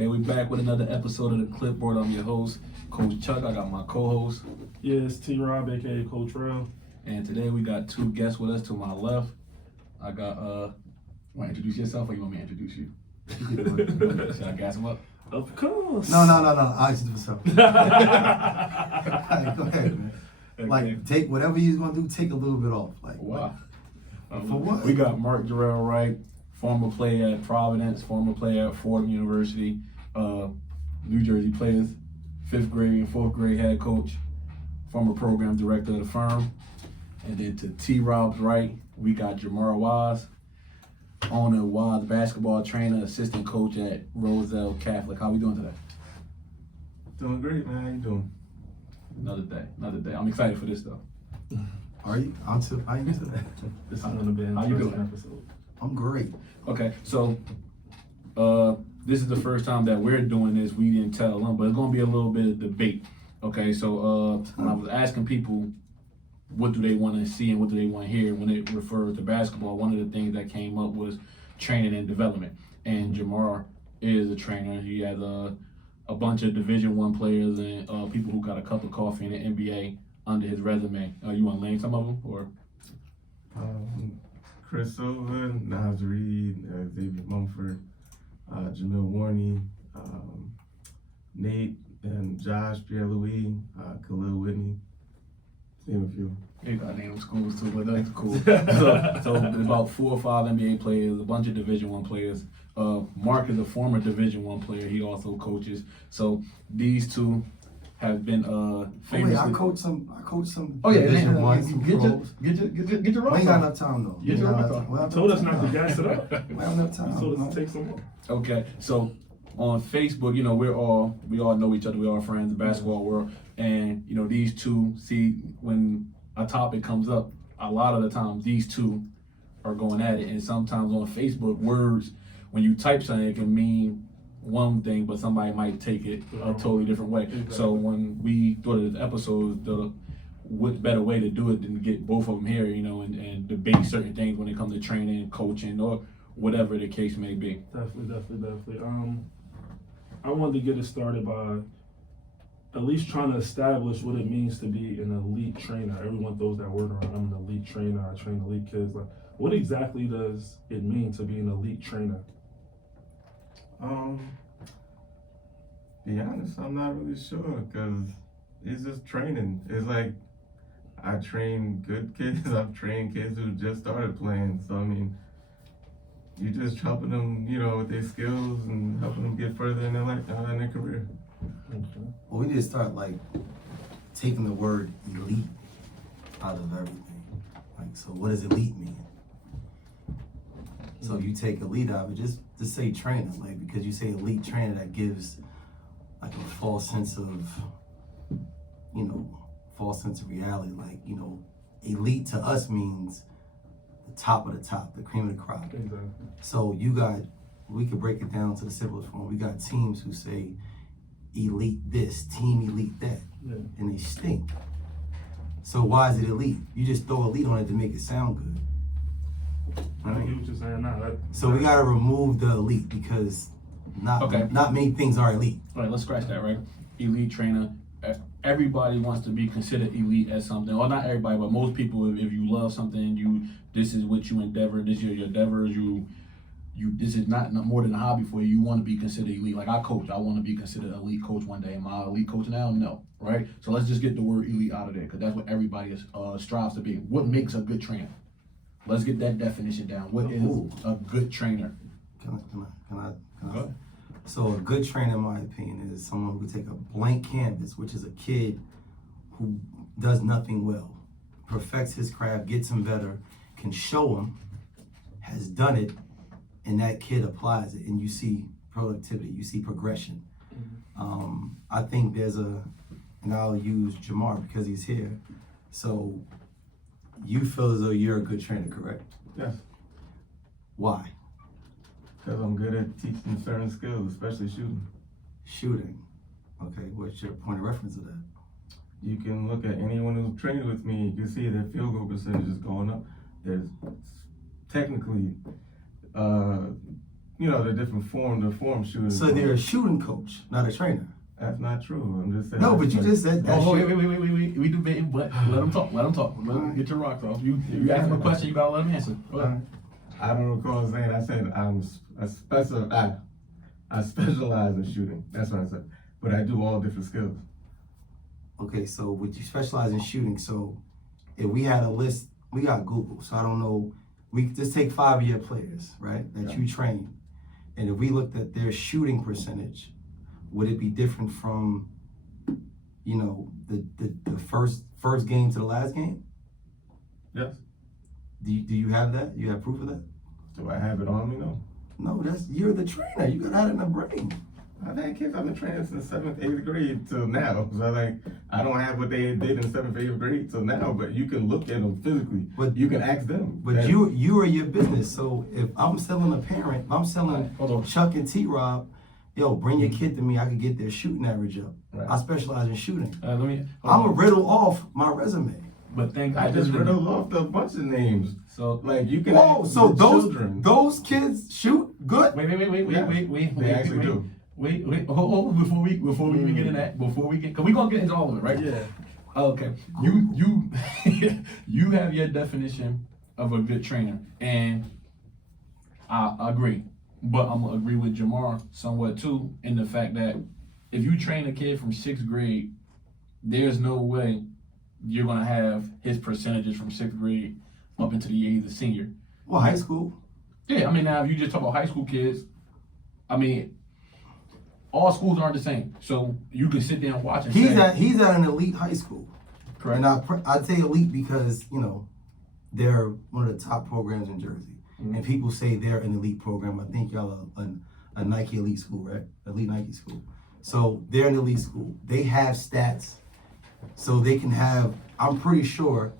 Okay, we're back with another episode of the Clipboard. I'm your host, Coach Chuck. I got my co-host. Yeah, it's T-Rob, aka Coach Rel. And today we got two guests with us to my left. I got, want to introduce yourself or you want me to introduce you? Should I gas him up? Of course. No. I just do something. Go ahead, man. Okay. Like, take whatever you're gonna do. Take a little bit off. Like, Wow. For what? We got Mark Jarell-Wright, former player at Providence, former player at Fordham University, New Jersey players, 5th grade and 4th grade head coach, former program director of the firm. And then to T-Rob's right, we got Jamar Wise, owner of Wise basketball trainer, assistant coach at Roselle Catholic. How we doing today? Doing great, man. How you doing? Another day. I'm excited for this though. Are you? How you today? This is gonna be an How you interesting doing? episode. I'm great. Okay, so this is the first time that we're doing this. We didn't tell them, but it's gonna be a little bit of debate. Okay, so when I was asking people what do they want to see and what do they want to hear when it refers to basketball, one of the things that came up was training and development. And Jamar is a trainer. He has a bunch of Division I players and people who got a cup of coffee in the NBA under his resume. You want to name some of them, or? Chris Silva, Nas Reed, David Mumford, Jamil Warney, Nate and Josh, Pierre-Louis, Khalil Whitney. Name a few. You got name schools too, but that's cool. so about 4 or 5 NBA players, a bunch of Division I players. Mark is a former Division I player. He also coaches. So these two have been famously. I coach some. Oh yeah, Division man, One, some get pros. your We ain't got enough time though. Get your rock on. We You told us not to gas it up. We have enough time. You told us to take some more. Okay, so on Facebook, you know, we all know each other. We all friends in the basketball world, and you know, these two. See, when a topic comes up, a lot of the times these two are going at it, and sometimes on Facebook, words when you type something, it can mean one thing, but somebody might take it a totally different way. Exactly. So when we thought of this episode, what better way to do it than to get both of them here, you know, and debate certain things when it comes to training, coaching, or whatever the case may be. Definitely. I wanted to get it started by at least trying to establish what it means to be an elite trainer. Everyone throws that word around. I'm an elite trainer. I train elite kids. Like, what exactly does it mean to be an elite trainer? Be honest, I'm not really sure because it's just training. It's like I train good kids. I've trained kids who just started playing. So I mean, you just helping them, you know, with their skills and helping them get further in their life, in their career. Okay. Well, we need to start like taking the word elite out of everything. Like, so what does elite mean? So if you take elite out of it, just say trainer, like, because you say elite trainer, that gives like a false sense of reality. Like, you know, elite to us means the top of the top, the cream of the crop. Exactly. So we could break it down to the simplest form. We got teams who say elite this, team elite that, Yeah. and they stink. So why is it elite? You just throw elite on it to make it sound good. I get what you're saying now. So we gotta remove the elite because not many things are elite. All right, let's scratch that, right? Elite trainer. Everybody wants to be considered elite at something. Well, not everybody, but most people, if you love something, this is what you endeavor, this is your endeavors, this is not more than a hobby for you. You want to be considered elite. Like I coach, I want to be considered an elite coach one day. Am I an elite coach now? No, right? So let's just get the word elite out of there because that's what everybody strives to be. What makes a good trainer? Let's get that definition down. What is a good trainer? Can I? Go ahead. So a good trainer, in my opinion, is someone who take a blank canvas, which is a kid who does nothing well, perfects his craft, gets him better, can show him, has done it, and that kid applies it, and you see productivity, you see progression. Mm-hmm. I think and I'll use Jamar because he's here. So you feel as though you're a good trainer, correct? Yes. Why? Because I'm good at teaching certain skills, especially shooting. Shooting. Okay, what's your point of reference of that? You can look at anyone who's trained with me, you can see their field goal percentage is going up. There's technically the different form shooting. So they're a shooting coach, not a trainer. That's not true. I'm just saying. No, but you just said that. Oh, shit. wait. We debating, but let him talk. Let him talk. Let him get your rocks off. You ask him a question, you gotta let him answer. Go ahead. I don't recall saying. I said I specialize in shooting. That's what I said. But I do all different skills. Okay, so would you specialize in shooting? So if we had a list, we got Google, so I don't know. We could just take 5-year players, right, that you train, and if we looked at their shooting percentage, would it be different from, the first game to the last game? Yes. Do you have that? You have proof of that? Do I have it on me? No. No, you're the trainer. You gotta have it in the brain. I've had kids I've been training since 7th, 8th grade till now. So I don't have what they did in 7th, 8th grade till now, but you can look at them physically. But you can ask them. But you are your business. So if I'm selling a parent, if I'm selling Hold on. Chuck and T-Rob, yo, bring your kid to me, I can get their shooting average up. Right. I specialize in shooting. Let me. I'm gonna riddle off my resume. But I just riddled off a bunch of names. So You can Whoa, ask so the children. those kids shoot good? wait. They actually do. Wait. Hold before we even get in that. Before we get, cause we gonna get into all of it, right? Yeah. Okay. You you have your definition of a good trainer, and I agree. But I'm gonna agree with Jamar somewhat too, in the fact that if you train a kid from 6th grade, there's no way you're gonna have his percentages from 6th grade up into the year he's a senior. Well, high school. Yeah, I mean, now if you just talk about high school kids, I mean, all schools aren't the same. So you can sit there and watch and He's say, at an elite high school. correct. And I'd say elite because, they're one of the top programs in Jersey. Mm-hmm. And people say they're an elite program. I think y'all are a Nike elite school, right? Elite Nike school. So they're an elite school. They have stats. So they can have, I'm pretty sure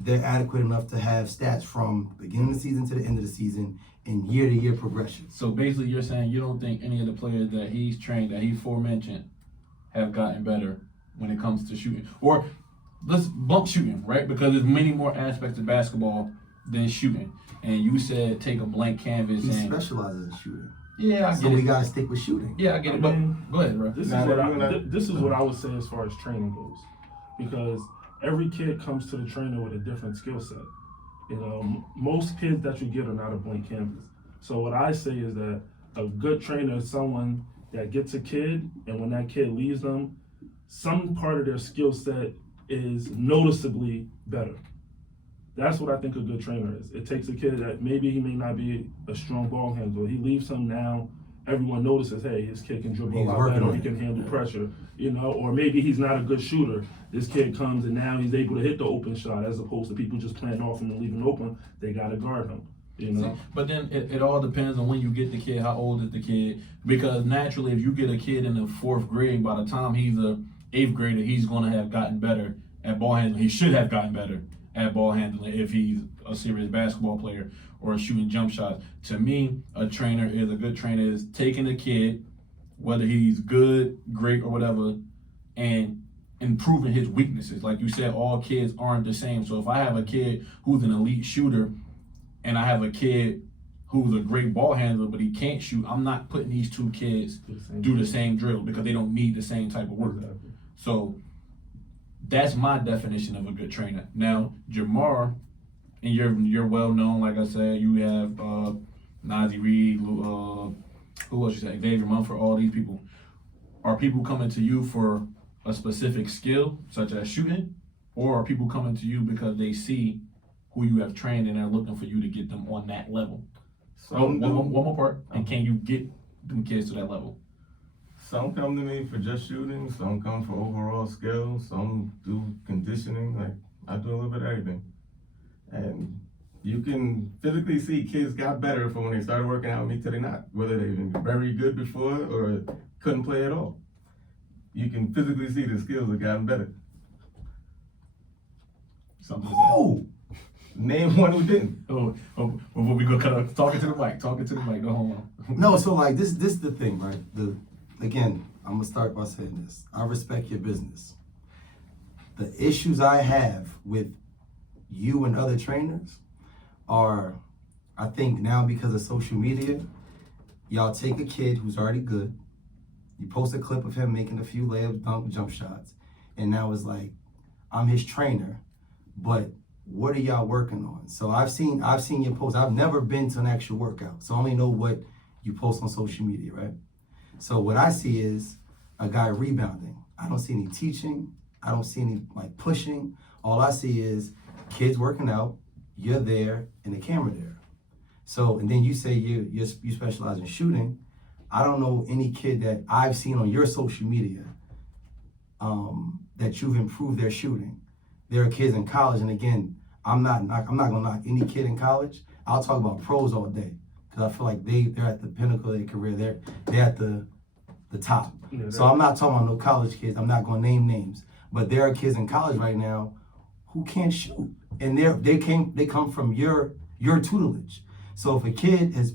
they're adequate enough to have stats from beginning of the season to the end of the season and year-to-year progression. So basically, you're saying you don't think any of the players that he's trained, that he forementioned, have gotten better when it comes to shooting? Or let's bump shooting, right? Because there's many more aspects of basketball than shooting. And you said take a blank canvas He and specializes in shooting. yeah, I So get we it. gotta stick with shooting. Yeah, I get it. I But mean, go ahead, bro. This is what I would say as far as training goes, because every kid comes to the trainer with a different skill set. Most kids that you get are not a blank canvas. So what I say is that a good trainer is someone that gets a kid, and when that kid leaves them, some part of their skill set is noticeably better. That's what I think a good trainer is. It takes a kid that maybe he may not be a strong ball handler. He leaves him now. Everyone notices, hey, his kid can dribble He's a lot working better. on He it. can handle pressure, or maybe he's not a good shooter. This kid comes and now he's able to hit the open shot as opposed to people just playing off him and leaving open. They got to guard him. But then it all depends on when you get the kid, how old is the kid? Because naturally, if you get a kid in the 4th grade, by the time he's a 8th grader, he's going to have gotten better at ball handling. He should have gotten better at ball handling if he's a serious basketball player or shooting jump shots. To me, a good trainer is taking a kid, whether he's good, great, or whatever, and improving his weaknesses. Like you said, all kids aren't the same. So if I have a kid who's an elite shooter and I have a kid who's a great ball handler, but he can't shoot, I'm not putting these two kids do the same drill because they don't need the same type of work. Exactly. So that's my definition of a good trainer. Now, Jamar, and you're well known, like I said, you have Nazi Reed, who else you said, Xavier Mumford, all these people. Are people coming to you for a specific skill, such as shooting, or are people coming to you because they see who you have trained and they're looking for you to get them on that level? One more part, and can you get them kids to that level? Some come to me for just shooting, some come for overall skill, some do conditioning. Like, I do a little bit of everything. And you can physically see kids got better from when they started working out with me till they not, whether they've been very good before or couldn't play at all. You can physically see the skills have gotten better. Something to say. Oh, Name one who didn't. Before we go cut off, talking to the mic, no homo. no, so like this is the thing, right? Again, I'm gonna start by saying this. I respect your business. The issues I have with you and other trainers are I think now because of social media, y'all take a kid who's already good, you post a clip of him making a few layup, dunk, jump shots, and now it's like, I'm his trainer, but what are y'all working on? So I've seen your posts. I've never been to an actual workout, so I only know what you post on social media, right? So what I see is a guy rebounding. I don't see any teaching. I don't see any like pushing. All I see is kids working out, you're there, and the camera there. So, and then you say you specialize in shooting. I don't know any kid that I've seen on your social media that you've improved their shooting. There are kids in college, and again, I'm not gonna knock any kid in college. I'll talk about pros all day because I feel like they're at the pinnacle of their career. They're at the top. Yeah, so I'm not talking about no college kids. I'm not gonna name names, but there are kids in college right now who can't shoot, and they come from your tutelage. So if a kid has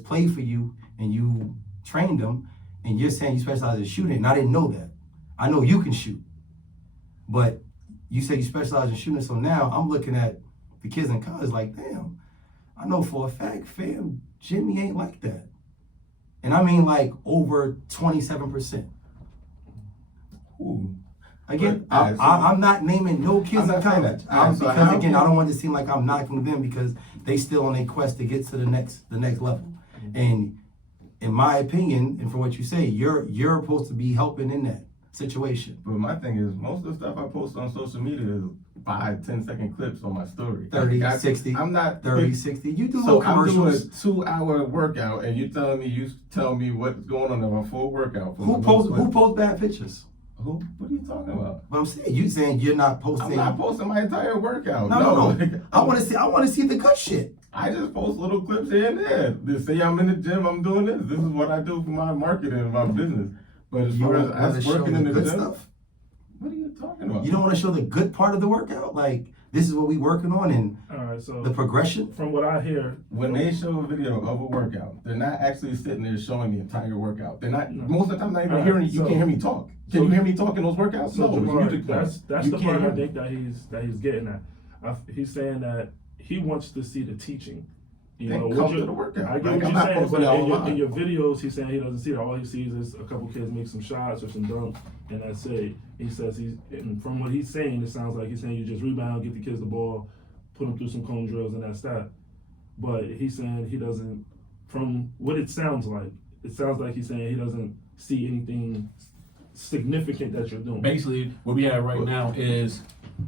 played for you and you trained them, and you're saying you specialize in shooting, and I didn't know that. I know you can shoot, but you say you specialize in shooting, so now I'm looking at the kids in college like, damn, I know for a fact, fam, Jimmy ain't like that. And I mean like over 27%. Ooh. Again, I'm not naming no kids in college. Because again, I don't want to seem like I'm knocking them because they still on a quest to get to the next level. And in my opinion, and from what you say, you're supposed to be helping in that situation. But my thing is, most of the stuff I post on social media is 5-10-second clips on my story. 30, 60. I'm not 30, 60. You do so commercials. I'm doing a 2-hour workout, and you tell me what's going on in my full workout. Who posts bad pictures? Who? What are you talking about? But I'm saying you're not posting. I'm not posting my entire workout. No. I want to see the good shit. I just post little clips here and there. They say I'm in the gym, I'm doing this. This is what I do for my marketing and my business. But as far as us working in the gym, stuff? What are you talking about? You don't want to show the good part of the workout? Like, this is what we working on and all right, so the progression? From what I hear, when they show a video of a workout, they're not actually sitting there showing the entire workout. They're not, most of the time, not even hearing, you can't hear me talk. Can you hear me talk in those workouts? So No, Jamar, that's the part I think that he's getting at. He's saying that he wants to see the teaching. You know, come to the workout. I get what you're saying, but in your videos, he's saying he doesn't see that. All he sees is a couple kids make some shots or some dunks, and that's it. He says and from what he's saying, it sounds like he's saying you just rebound, get the kids the ball, put them through some cone drills, and that's that. But he's saying he doesn't, from what it sounds like he's saying he doesn't see anything significant that you're doing. Basically, what we have right now is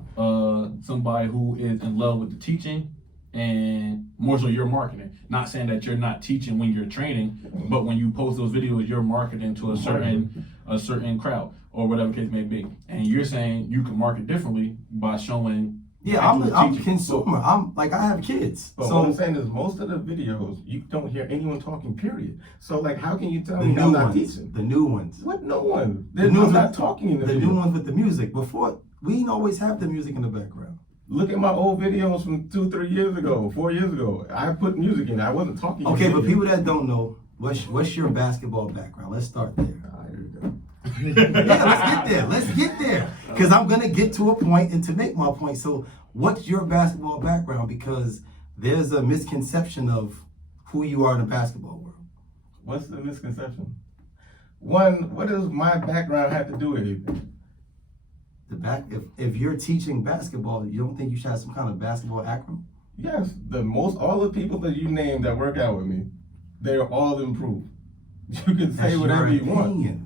somebody who is in love with the teaching and more so you're marketing. Not saying that you're not teaching when you're training, but when you post those videos, you're marketing to a certain crowd or whatever case may be. And you're saying you can market differently by showing. Yeah, I'm a consumer. I have kids. But so what I'm saying is most of the videos, you don't hear anyone talking, period. So like, how can you tell me I'm not teaching? The new ones. What new ones? I'm not talking in the video. New ones with the music. Before, we didn't always have the music in the background. Look at my old videos from 2-3 years ago, 4 years ago. I put music in it. I wasn't talking. Okay, but people that don't know, what's your basketball background? Let's start there. Here we go. Yeah, let's get there. Because I'm going to get to a point and to make my point. So what's your basketball background? Because there's a misconception of who you are in the basketball world. What's the misconception? One, what does my background have to do with anything? If you're teaching basketball, you don't think you should have some kind of basketball acronym? Yes, all the people that you named that work out with me, they're all improved. You can say whatever you want.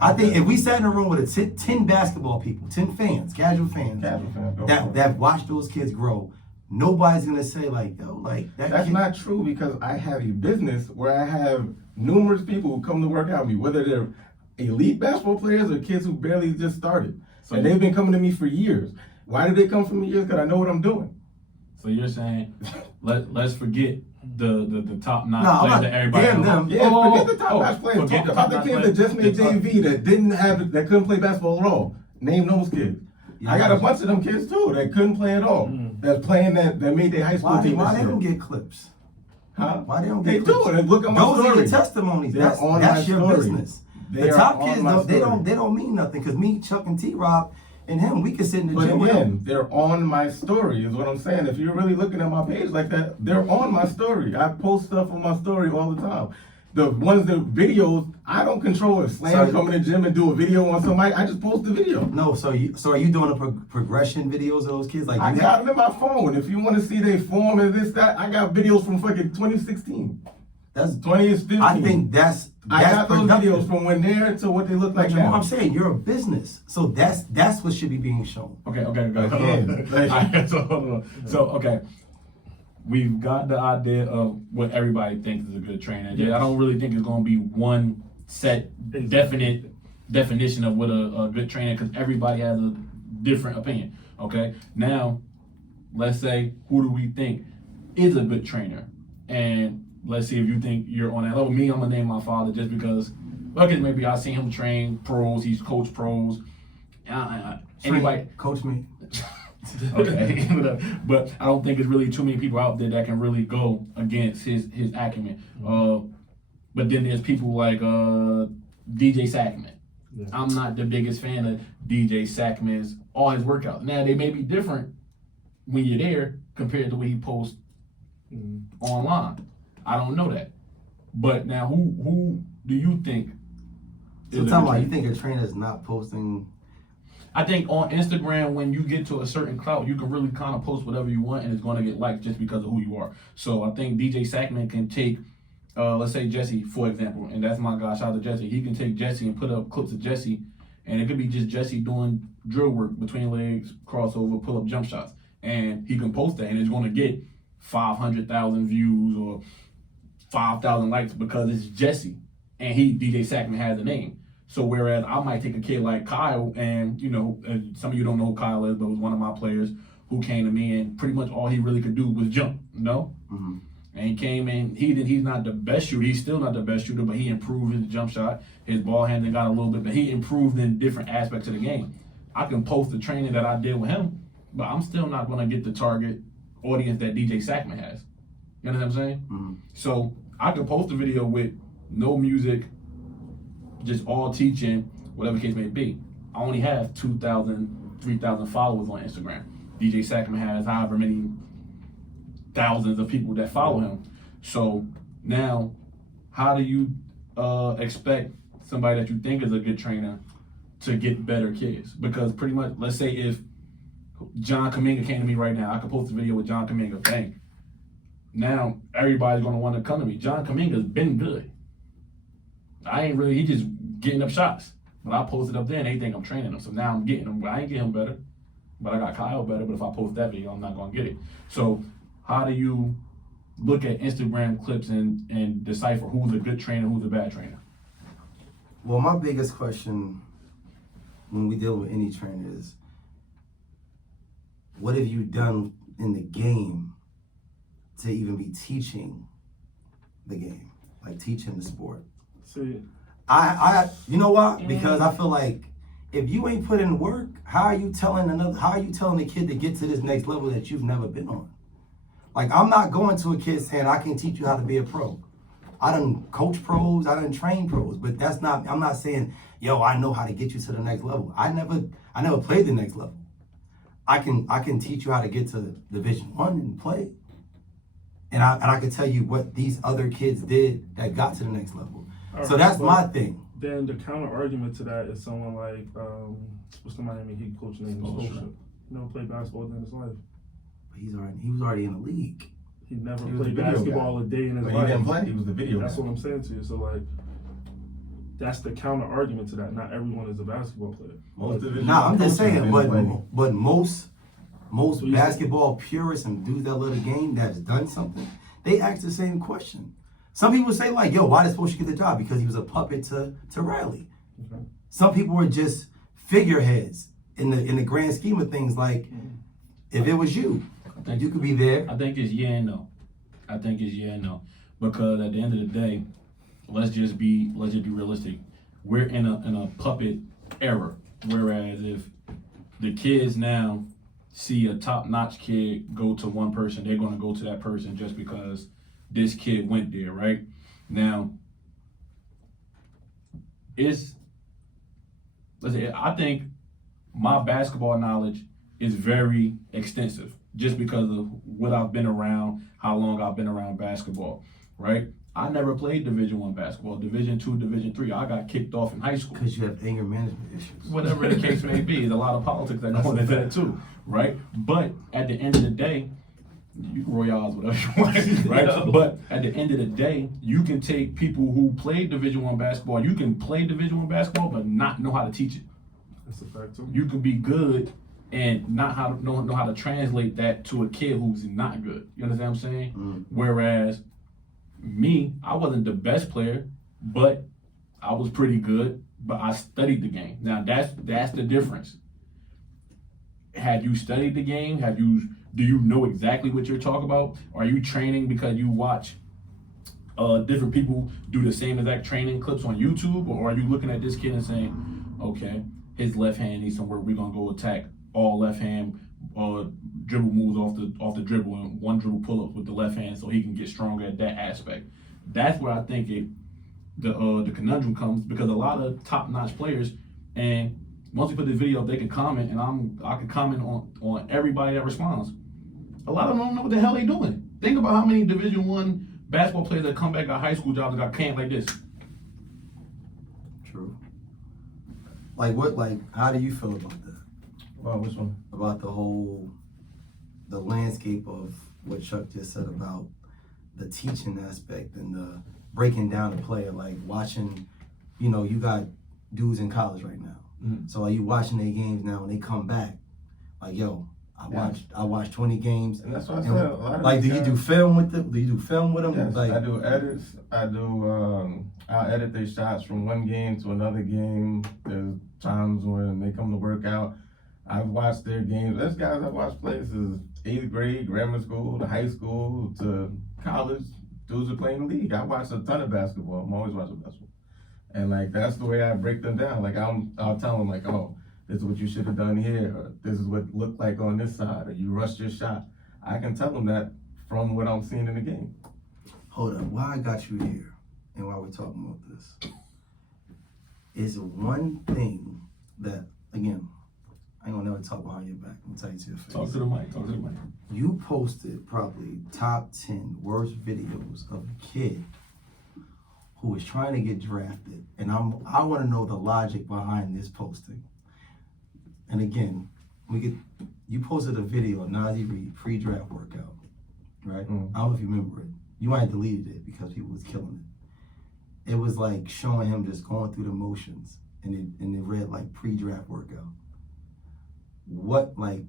I think if we sat in a room with 10 basketball people, 10 fans, casual fans, that watch those kids grow, nobody's gonna say like, yo, like that. That's not true because I have a business where I have numerous people who come to work out with me, whether they're elite basketball players or kids who barely just started. So they've been coming to me for years. Why do they come for me years? Because I know what I'm doing. So you're saying let's forget the top notch players that everybody knows. Yeah, forget the top notch players. Talk about the kids that just made JV that couldn't play basketball at all. Name those kids. I got a bunch of them kids too that couldn't play at all. That's playing that made their high school team. Why they don't get clips? Huh? Why they don't get clips? They do it. Look at my story. Those are your testimonies. That's your business. The top kids, they don't mean nothing. Because me, Chuck, and T-Rob, and him, we can sit in the But gym with him. again, they're on my story, is what I'm saying. If you're really looking at my page like that, they're on my story. I post stuff on my story all the time. The videos, I don't control. If Slam So- come in the gym and do a video on somebody, I just post the video. No, so are you doing the progression videos of those kids? Like I you got them in my phone. If you want to see their form and this, that, I got videos from fucking 2016. that's 2015. I think that's I got those productive. videos from when they're to what they look Like like now. I'm saying, you're a business, so that's what should be being shown. Okay. Again, like- Alright, so, hold on. So, okay. We've got the idea of what everybody thinks is a good trainer. Yeah, I don't really think it's going to be one set, definite definition of what a good trainer, because everybody has a different opinion. Okay. Now, let's say, who do we think is a good trainer? And let's see if you think you're on that level. Me, I'm gonna name my father just because. Look, maybe I seen him train pros. He's coached pros. Anybody? Coach me. Okay, but I don't think there's really too many people out there that can really go against his acumen. But then there's people like DJ Sackman. Yeah. I'm not the biggest fan of DJ Sackman's all his workouts. Now they may be different when you're there compared to what he posts online. I don't know that. But now who do you think? So tell me, you think a trainer is not posting? I think on Instagram, when you get to a certain clout, you can really kind of post whatever you want and it's going to get liked just because of who you are. So I think DJ Sackman can take, let's say Jesse, for example, and that's my guy, shout out to Jesse. He can take Jesse and put up clips of Jesse, and it could be just Jesse doing drill work, between legs, crossover, pull-up jump shots. And he can post that and it's going to get 500,000 views or 5,000 likes because it's Jesse. And DJ Sackman has a name. So whereas I might take a kid like Kyle, and some of you don't know who Kyle is, but was one of my players who came to me, and pretty much all he really could do was jump, Mm-hmm. And he came in. He's not the best shooter. He's still not the best shooter, but he improved his jump shot. His ball handling got a little bit, but he improved in different aspects of the game. I can post the training that I did with him, but I'm still not going to get the target audience that DJ Sackman has. You know what I'm saying? Mm-hmm. So I could post a video with no music, just all teaching, whatever the case may be. I only have 2,000, 3,000 followers on Instagram. DJ Sackman has however many thousands of people that follow him. So now, how do you expect somebody that you think is a good trainer to get better kids? Because pretty much, let's say if John Kaminga came to me right now, I could post a video with John Kaminga. Bang. Now everybody's gonna want to come to me. John Kaminga's been good. He just getting up shots. But I posted up there and they think I'm training him. So now I'm getting him. I ain't getting him better. But I got Kyle better. But if I post that video, I'm not gonna get it. So how do you look at Instagram clips and decipher who's a good trainer, who's a bad trainer? Well, my biggest question when we deal with any trainer is, what have you done in the game to even be teaching the game, like teaching the sport? See, You know why? Because I feel like if you ain't put in work, how are you telling the kid to get to this next level that you've never been on? Like, I'm not going to a kid saying I can teach you how to be a pro. I done coach pros, I done train pros, but I'm not saying, yo, I know how to get you to the next level. I never played the next level. I can teach you how to get to Division I and play. And I can tell you what these other kids did that got to the next level. So that's my thing. Then the counter argument to that is someone like, what's the Miami Heat coach name? Never played basketball in his life. But he was already in the league. He never He was played a video basketball guy. a day in his But life. he didn't play. He was the video That's guy. what I'm saying to you. So like, that's the counter argument to that. Not everyone is a basketball player. Most Division Nah, I'm I just coaches saying, didn't play. but most So you basketball purists and dudes that love the game that's done something, they ask the same question. Some people say like, yo, why did Spoelstra get the job? Because he was a puppet to Riley. Okay. Some people were just figureheads in the grand scheme of things. Like, if it was you could be there. I think it's yeah and no. Because at the end of the day, let's just be realistic. We're in a puppet era. Whereas if the kids now see a top-notch kid go to one person, they're gonna go to that person just because this kid went there, right? Now, I think my basketball knowledge is very extensive just because of what I've been around, how long I've been around basketball, right? I never played Division I basketball, Division II, Division III. I got kicked off in high school. Because you have anger management issues. Whatever the case may be, there's a lot of politics that go into that too, right? But at the end of the day, you can roll your eyes whatever you want, right? No. But at the end of the day, you can take people who played Division I basketball, you can play Division I basketball, but not know how to teach it. That's a fact too. You can be good and not know how to translate that to a kid who's not good. You understand what I'm saying? Mm. Whereas me, I wasn't the best player, but I was pretty good, but I studied the game. Now that's the difference. Have you studied the game? Do you know exactly what you're talking about? Are you training because you watch different people do the same exact training clips on YouTube? Or are you looking at this kid and saying, okay, his left hand needs some work, we're gonna go attack all left hand dribble moves off the dribble and one dribble pull-ups with the left hand so he can get stronger at that aspect. That's where I think the conundrum comes, because a lot of top-notch players, and once we put this video up, they can comment, and I can comment on everybody that responds. A lot of them don't know what the hell they doing. Think about how many Division I basketball players that come back got high school jobs and got canned like this. True. How do you feel about that? Well, which one? About the landscape of what Chuck just said about the teaching aspect and the breaking down the player, like watching, you got dudes in college right now. Mm-hmm. So are you watching their games now and they come back? Like, yo, I watched 20 games. And that's what I said. A lot of Like, do these you guys- do film with them? Do you do film with them? Yes, Like, I do edits. I'll edit their shots from one game to another game. There's times when they come to work out. I've watched their games. There's guys I've watched play since 8th grade, grammar school, to high school, to college. Dudes are playing the league. I watched a ton of basketball. I'm always watching basketball. And like, that's the way I break them down. Like, I'll tell them like, oh, this is what you should have done here, or this is what it looked like on this side, or you rushed your shot. I can tell them that from what I'm seeing in the game. hold up, why I got you here and why we're talking about this is one thing that, again, I ain't gonna never talk behind your back. I'm gonna tell you to your face. Talk to the mic. You posted probably top 10 worst videos of a kid who was trying to get drafted, and I want to know the logic behind this posting. And again, you posted a video of Nazi Reed pre-draft workout, right? Mm. I don't know if you remember it. You might have deleted it because people was killing it. It was like showing him just going through the motions, and it read like pre-draft workout. What, like,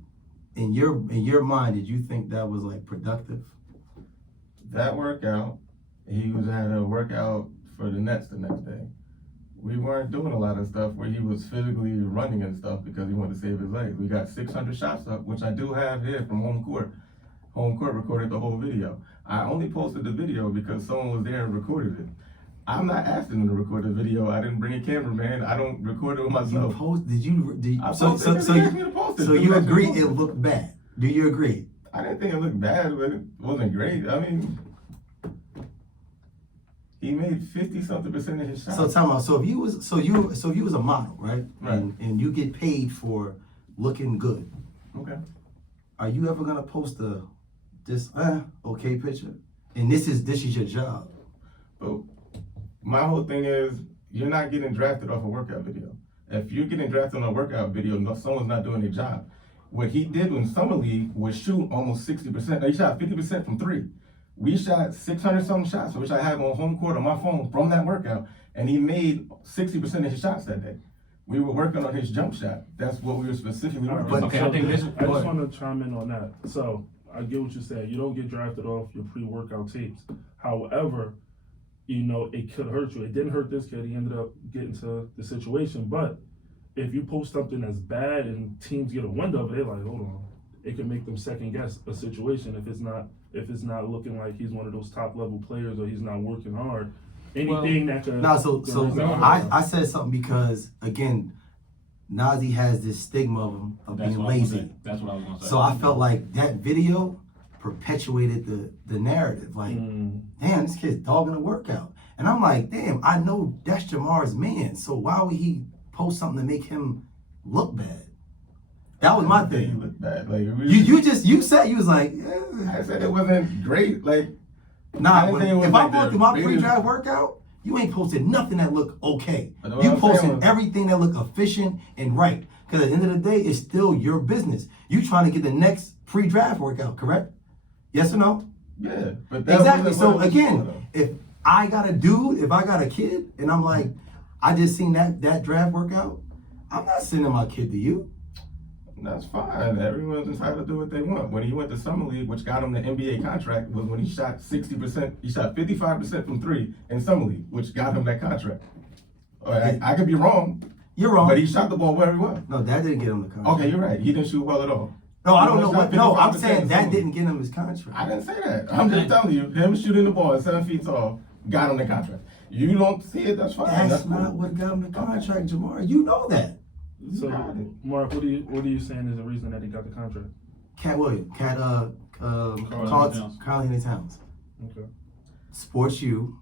in your mind, did you think that was like productive? That workout, he was at a workout for the Nets the next day. We weren't doing a lot of stuff where he was physically running and stuff because he wanted to save his legs. We got 600 shots up, which I do have here from home court. Home court recorded the whole video. I only posted the video because someone was there and recorded it. I'm not asking them to record the video. I didn't bring a cameraman. I don't record it with myself. So you agree it looked bad? Do you agree? I didn't think it looked bad, but it wasn't great. I mean, he made 50-something% of his shots. So tell me, so if you was a model, right? Right. And you get paid for looking good, Okay. are you ever gonna post this okay picture? And this is your job. But my whole thing is, you're not getting drafted off a workout video. If you're getting drafted on a workout video, someone's not doing their job. What he did in Summer League was shoot almost 60%. He shot 50% from three. We shot 600-something shots, which I have on home court on my phone from that workout, and he made 60% of his shots that day. We were working on his jump shot. That's what we were specifically working on. Okay, I think this. I just want to chime in on that. So I get what you're saying. You don't get drafted off your pre-workout tapes. However, it could hurt you. It didn't hurt this kid. He ended up getting to the situation. But if you post something that's bad and teams get a wind of it, they're like, hold on. It can make them second guess a situation if it's not looking like he's one of those top level players or he's not working hard. Anything that could. I said something because, again, Nazi has this stigma of being lazy. That's what I was gonna say. So I felt like that video perpetuated the narrative. Like, damn, this kid's dogging a workout. And I'm like, damn, I know that's Jamar's man. So why would he post something to make him look bad? That was my He thing. looked bad. Like You said you was like, I said it wasn't great. Like nah. I didn't say it was If like I'm going the through my biggest- pre-draft workout, you ain't posted nothing that look okay. But what You I'm saying posted was- everything that look efficient and right. Because at the end of the day, it's still your business. You trying to get the next pre-draft workout, correct? Yes or no? Yeah, but that Exactly. wasn't So what it was again, for, though. if I got a dude, if I got a kid, and I'm like, I just seen that draft workout, I'm not sending my kid to you. That's fine. Everyone's entitled to do what they want. When he went to Summer League, which got him the NBA contract, was when he shot 60%, he shot 55% from three in Summer League, which got him that contract. All right, I could be wrong, You're wrong. but he shot the ball very well. No, that didn't get him the contract. Okay, you're right. He didn't shoot well at all. No, I He don't know only what. shot No, I'm 55% saying in that Summer didn't League. get him his contract. I didn't say that. I'm just telling you, him shooting the ball at 7 feet tall got him the contract. You don't see it, that's fine. That's cool. not what got him the contract, Jamar. You know that. So, got it. Mark, what are you saying is the reason that he got the contract? Cat Williams, Carl Anthony Towns. Okay. Sports U.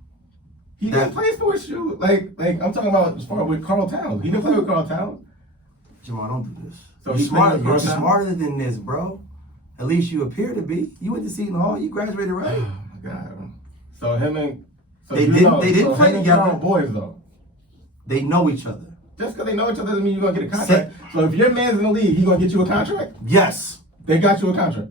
He didn't play sports shoe. Like I'm talking about as far with Carl Towns. He didn't play with Carl Towns. Jamar, don't do this. So You're he smarter. played with You're Carl Towns? smarter than this, bro. At least you appear to be. You went to Seton Hall. You graduated right. Oh my God. So him and so They you didn't- know, they didn't so play him and together. Carl boys though. They know each other. Just because they know each other doesn't mean you're gonna get a contract. So if your man's in the league, he gonna get you a contract. Yes. They got you a contract.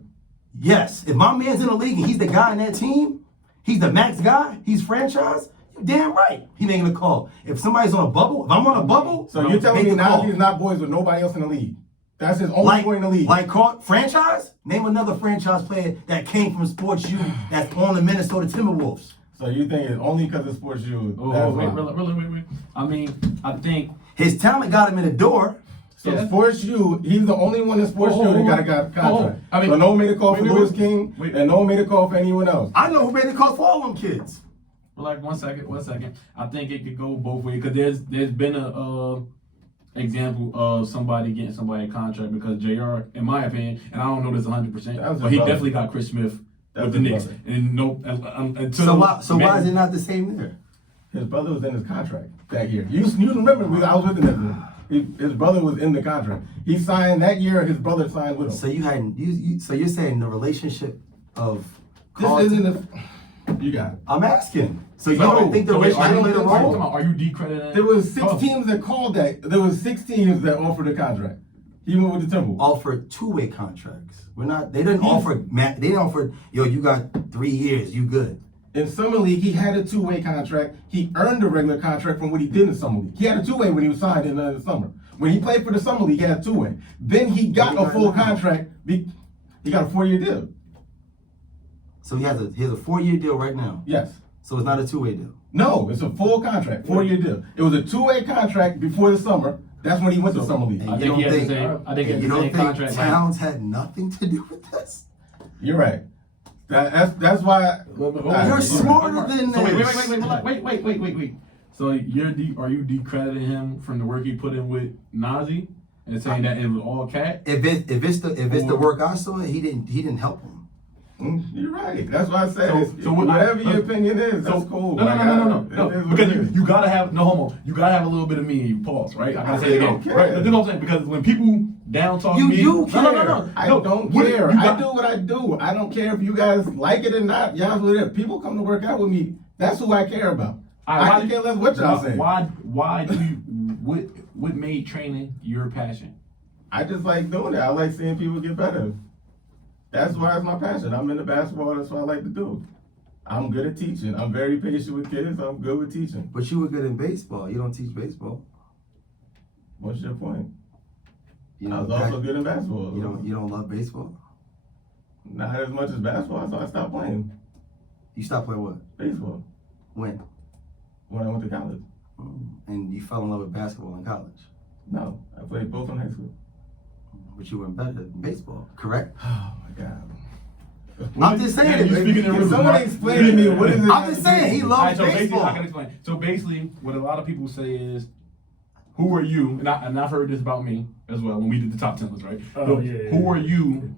Yes. If my man's in the league and he's the guy in that team, he's the max guy, he's franchise, you damn right. He making a call. If somebody's on a bubble, if I'm on a bubble, So you're telling make me the now call. he's not boys with nobody else in the league. That's his only boy in the league. Like franchise? Name another franchise player that came from Sports U that's on the Minnesota Timberwolves. So you think it's only because of sports shoes? Wait. I mean, I think His talent got him in the door. So Yeah. sports shoe, he's the only one in sports shoe that got a contract. I mean, so no one made a call for wait, Louis wait, King, wait. and no one made a call for anyone else. I know who made the call for all them kids. like 1 second. I think it could go both ways because there's been a example of somebody getting somebody a contract because JR, in my opinion, and I don't know this 100%, That was but he his brother. definitely got Chris Smith That with was the his Knicks. brother. And no, until Why is it not the same there? His brother was in his contract that year. You remember because I was with him. His brother was in the contract. He signed that year. His brother signed with him. So you hadn't so you're saying the relationship of This isn't a. You got it. I'm asking. So you don't think the wait, relationship played a role? are you decrediting? There was 6 teams that called that. There was 6 teams that offered a contract. He went with the Timberwolves. Offered two-way contracts. They didn't offer, yo, you got 3 years, you good. In Summer League, he had a 2-way contract. He earned a regular contract from what he did in Summer League. He had a 2-way when he was signed in the summer. When he played for the Summer League, he had a 2-way. Then he got a full contract. He got a 4-year deal. So he has a 4-year deal right now. Yes. So it's not a two-way deal. No, it's a full contract, 4-year deal. It was a 2-way contract before the summer. That's when he went to Summer League. I You think don't he has the think- same. I think he has You the don't same think contract. Towns had nothing to do with this? You're right. That's why. You're smarter than So this. wait. So are you decrediting him from the work he put in with Nazi and saying that it was all cat? If it's the work I saw, he didn't help him. You're right. That's why I said So whatever your opinion is, that's cool. No. It is what Because it is. you gotta have no homo. You gotta have a little bit of me in you. Pause. Right? I gotta say it again. Okay. Right? But you know what I'm saying? Because when people down talk You me, do care. I don't What- care. you I got- do what I do. I don't care if you guys like it or not. Y'all whatever. People come to work out with me. That's who I care about. I can care less what y'all say. Why do you what made training your passion? I just like doing it. I like seeing people get better. That's why it's my passion. I'm into basketball. That's what I like to do. I'm good at teaching. I'm very patient with kids. I'm good with teaching. But you were good in baseball. You don't teach baseball. What's your point? You I was also good in basketball. You don't love baseball? Not as much as basketball, so I stopped playing You stopped playing what? baseball When? when I went to college. And you fell in love with basketball in college. No, I played both in high school. But you were better in baseball, correct? Oh my God. I'm just saying. You speaking in Can rhythm, someone Mark. explain to me what is it? I'm just saying, he loves So basically, baseball. I can explain. So basically, what a lot of people say is, who are you? And I've heard this about me as well when we did the top 10 list, right? Oh, So yeah. Who are you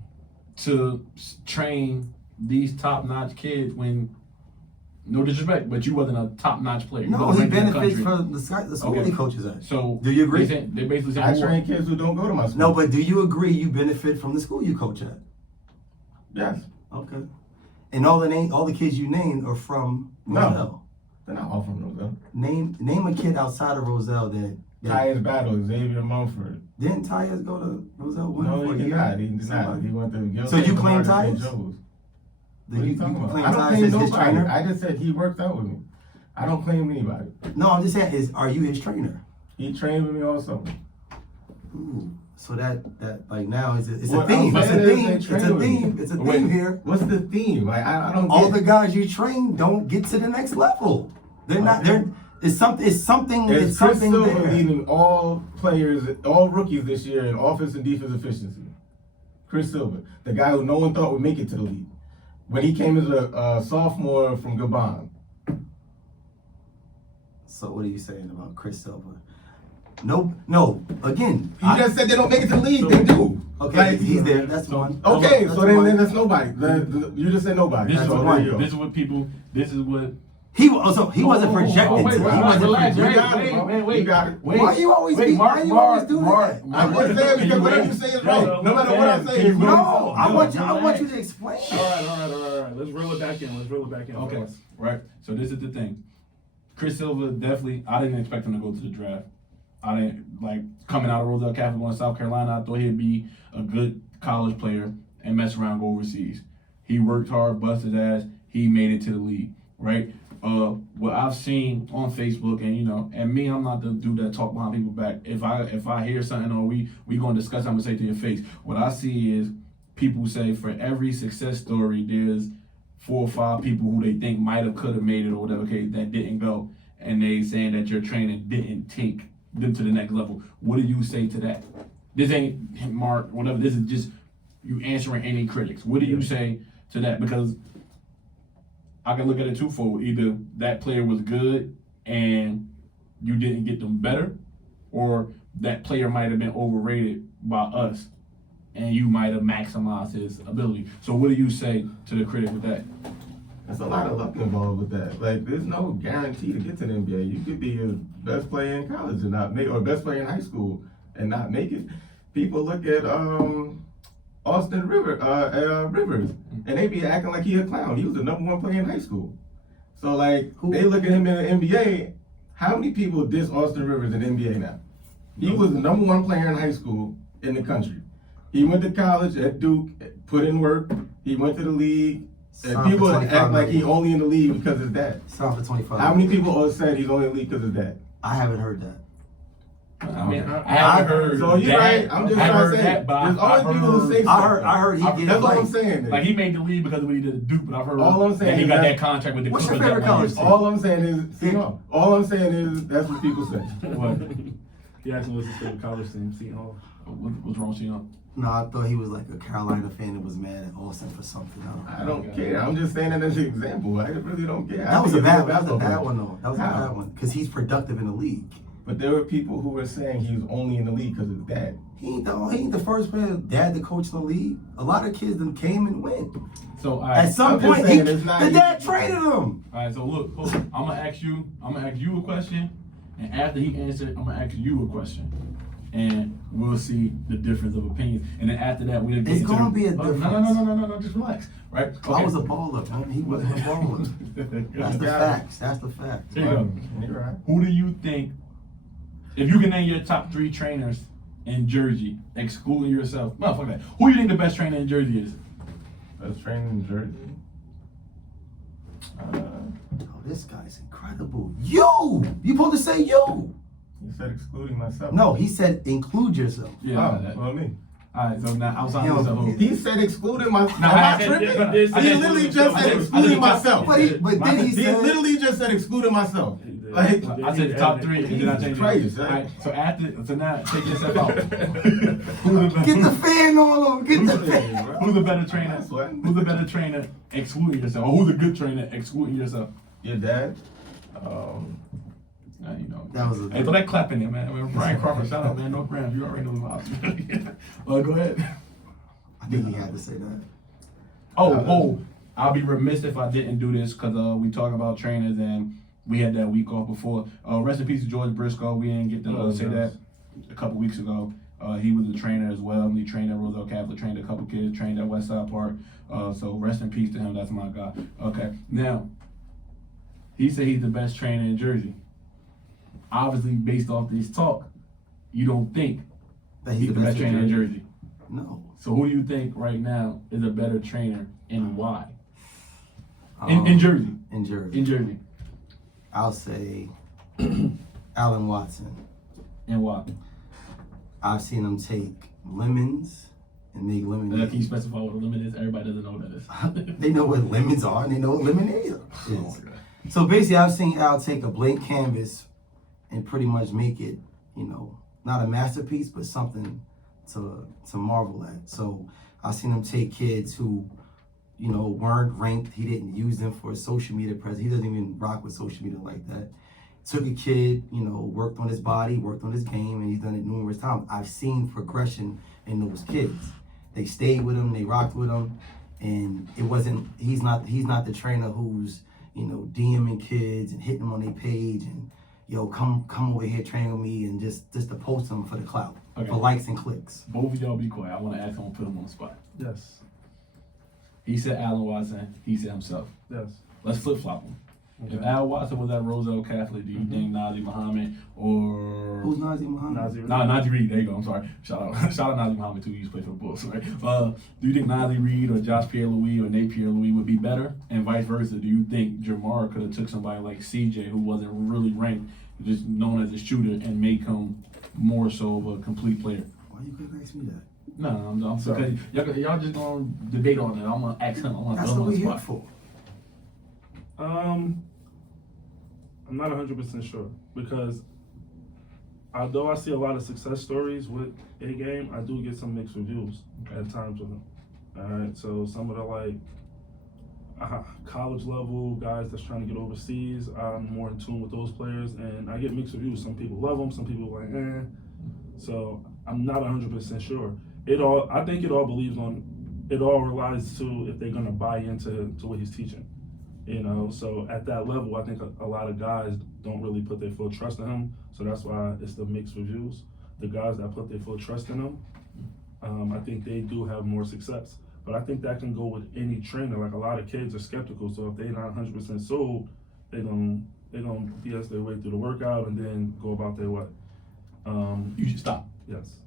to train these top-notch kids when No disrespect, but you wasn't a top-notch player. You No, wasn't he ranked in the benefits country. from the school Okay. he coaches at. So do you agree? They basically I saying train kids who don't go to my school. No, but do you agree you benefit from the school you coach at? Yes. Okay. And all the kids you named are from No. Roselle. They're not all from Roselle. Name a kid outside of Roselle that Tyus Battle, Xavier Mumford. didn't Tyus go to Roselle? No, he did not. He did not. Somebody. He went to Gilbert. So you claim Marcus and Tyus? Joe's. Do What are you you talking about? claim I don't Tyus claim as his nobody. trainer? I just said he worked out with me. I don't claim anybody. No, I'm just saying, are you his trainer? He trained with me also. Ooh, so that like now it's a What theme. I'm It's a saying is theme. they It's train a with me. theme. It's a Wait. theme here. What's the theme? Like I don't All get the guys you train don't get to the next level. They're not. They're. It's something. It's something. It's It's Chris something Silver there. leading all players, all rookies this year in offense and defense efficiency. Chris Silver, the guy who no one thought would make it to the league. When he came as a sophomore from Gabon. So what are you saying about Chris Silver? No. Again, He just said they don't make it to the league. They do. okay. Like, He's there. That's one. Okay, That's so then one. that's nobody. You just said nobody. This is, So what, there you go. this is what people. This is what. He wasn't projected wait, to. wait, He wasn't relax, projected. You got it, bro. You got it. Wait, Why you always wait, be- Mark, why you Mark, always do Mark, that? Mark, I'm just saying because whatever you say is right. No matter what I say is No, right. I want you to explain. All right. Let's reel it back in. Okay, fellas. right. So this is the thing. Chris Silva definitely. I didn't expect him to go to the draft. I didn't like coming out of Roselle Catholic going to South Carolina. I thought he'd be a good college player and mess around, go overseas. He worked hard, busted his ass. He made it to the league, right? What I've seen on Facebook, and me, I'm not the dude that talk behind people's back. If I hear something or we gonna discuss, I'm gonna say to your face. What I see is people say for every success story, there's 4 or 5 people who they think might have, could have made it or whatever case that didn't go, and they saying that your training didn't take them to the next level. What do you say to that? This ain't Mark, whatever. This is just you answering any critics. What do you say to that? Because I can look at it twofold. Either that player was good and you didn't get them better, or that player might have been overrated by us and you might have maximized his ability. So what do you say to the critic with that? There's a lot of luck involved with that. Like, there's no guarantee to get to the NBA. You could be the best player in college and not make, or best player in high school and not make it. People look at Austin Rivers, and they be acting like he a clown. He was the #1 player in high school. So like, they look at him in the NBA. How many people diss Austin Rivers in the NBA now? He was the #1 player in high school in the country. He went to college at Duke, put in work. He went to the league. And Signed for people 25 act like million. he only in the league because of his dad. Signed for 25. How many people all said he's only in the league because of his dad? I haven't heard that. I mean, I I haven't heard So you're that. right. I'm just I trying heard to say. that, but There's I always people who say heard- stuff. I heard he did That's what like, I'm saying. Like he made the league because of what he did at Duke, but I've heard All I'm saying that he is got that- that contract with the What's your Clippers favorite that one college year. team? All I'm saying is, see, no. All I'm saying is that's what people say. What? He asked me what's his favorite college team. Seton Hall. What's wrong with you? No, I thought he was like a Carolina fan that was mad at Austin for something. I don't care. I'm just saying that as an example. I really don't care. That was a bad basketball one though. That was a How? bad one because he's productive in the league. But there were people who were saying he was only in the league because of his dad. He ain't the first player dad to coach in the league. A lot of kids then came and went. So all At right, some I'm just point, saying it's not the easy. dad traded him. all right. So look, I'm gonna ask you a question, and after he answered, I'm gonna ask you a question, and we'll see the difference of opinions. And then after that, we'll get It's into gonna the- be a No, difference. No. Just relax, right? Okay. I was a baller, man. He wasn't a baller. That's the Yeah. facts. That's the facts. Here you go. You're right. Who do you think, if you can name your top 3 trainers in Jersey, excluding yourself, motherfucker that, who do you think the best trainer in Jersey is? Best trainer in Jersey. Oh, this guy's incredible. You supposed to say you. You said excluding myself. No, he said include yourself. Yeah. Oh, well, me. All right, so now outside Yo, of yourself, who? He said excluding myself. No, Am I I said- tripping? but- He I said- literally just I said said- excluding I said- myself. But then he He said literally just said excluding myself. Like, I said the top 3, and then I changed Christ, it. All right, so now take yourself out. get the fan on him. Get the fan. Who's the better trainer? That's what- Who's the better trainer excluding yourself? Or who's a good trainer excluding yourself? Your dad? That was a Hey, throw that clap in there, man. I mean, Brian Crawford, shout out, man. No grams. You already know the vibes. Go ahead. I think he had to say that. Oh, I'll be remiss if I didn't do this because we talking about trainers and we had that week off before. Rest in peace to George Briscoe. We didn't get to say that a couple weeks ago. He was a trainer as well. He trained at Roosevelt Catholic, trained a couple kids, trained at Westside Park. So rest in peace to him. That's my guy. Okay, now he said he's the best trainer in Jersey. Obviously, based off this talk, you don't think That he's the best trainer in Jersey. No. So who do you think right now is a better trainer and why? In Jersey. In Jersey. In Jersey. I'll say Allen Watson. And why? I've seen him take lemons and make lemonade. Can you specify what a lemon is? Everybody doesn't know what that is. They know what lemons are and they know what lemonade is. Oh my God. So basically, I've seen Al take a blank canvas and pretty much make it, not a masterpiece, but something to marvel at. So I've seen him take kids who, weren't ranked. He didn't use them for a social media presence. He doesn't even rock with social media like that. Took a kid, worked on his body, worked on his game, and he's done it numerous times. I've seen progression in those kids. They stayed with him, they rocked with him, and it wasn't. He's not the trainer who's DMing kids and hitting them on their page and come over here train with me and just to post them for the clout, for likes and clicks. Both of y'all be quiet. I want to ask him, put him on the spot. Yes. He said Allen Watson. He said himself. Yes. Let's flip flop him. Okay. If Al Watson was at Roosevelt Catholic, do you think Nazi Muhammad or Who's Nazi Muhammad? Nazi Reed? There you go. I'm sorry. Shout out Nazi Muhammad too. He used to play for the Bulls, right? Do you think Nazi Reed or Josh Pierre-Louis or Nate Pierre-Louis would be better, and vice versa? Do you think Jamar could have took somebody like CJ who wasn't really ranked, just known as a shooter, and make him more so of a complete player? Why you couldn't ask me that? No, I'm sorry. Y'all just gonna debate on it. I'm gonna ask him. I'm gonna That's throw what him we're on the here spot. for. I'm not 100% sure because although I see a lot of success stories with A game, I do get some mixed reviews at times with them. All right, so some of the college level guys that's trying to get overseas, I'm more in tune with those players, and I get mixed reviews. Some people love them, some people are like, eh. So I'm not 100% sure. I think it all relies to if they're gonna buy into what he's teaching. So at that level, I think a lot of guys don't really put their full trust in him. So that's why it's the mixed reviews. The guys that put their full trust in him, I think they do have more success. But I think that can go with any trainer. Like a lot of kids are skeptical. So if they're not 100% sold, they're gonna BS their way through the workout and then go about their way. You should stop. Yes.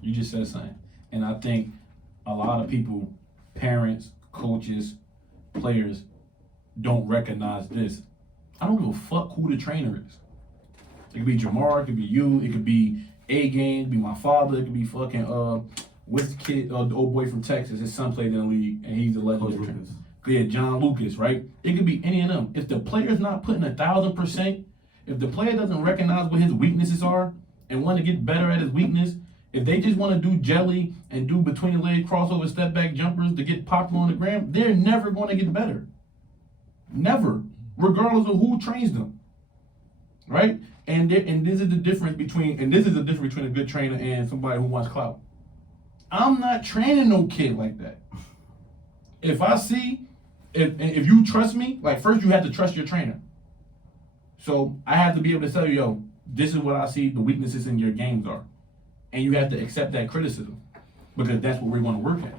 You just said something. And I think a lot of people, parents, coaches, players, don't recognize this. I don't give a fuck who the trainer is. It could be Jamar, it could be you, it could be A game, it could be my father, it could be fucking what's the kid, the old boy from Texas, his son played in the league and he's a legendary trainer. Yeah, John Lucas, right? It could be any of them. If the player's not putting 1,000%, if the player doesn't recognize what his weaknesses are and want to get better at his weakness, if they just want to do jelly and do between the leg crossover step back jumpers to get popular on the gram, they're never going to get better. Never, regardless of who trains them, right? And this is the difference between a good trainer and somebody who wants clout. I'm not training no kid like that. If I see, if you trust me, like first you have to trust your trainer. So I have to be able to tell you, yo, this is what I see the weaknesses in your games are, and you have to accept that criticism because that's what we're going to work at.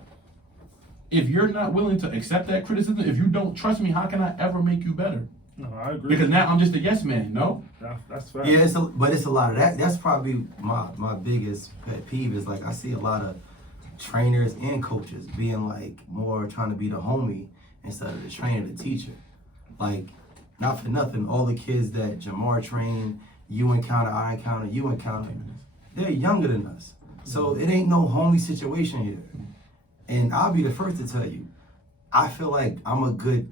If you're not willing to accept that criticism, if you don't trust me, how can I ever make you better? No, I agree. Because now I'm just a yes man, no? That's fair. Yeah, but it's a lot of that. That's probably my biggest pet peeve is like I see a lot of trainers and coaches being like more trying to be the homie instead of the trainer, the teacher. Like, not for nothing, all the kids that Jamar trained, you encounter, I encounter, you encounter, they're younger than us. So it ain't no homie situation here. And I'll be the first to tell you, I feel like I'm a good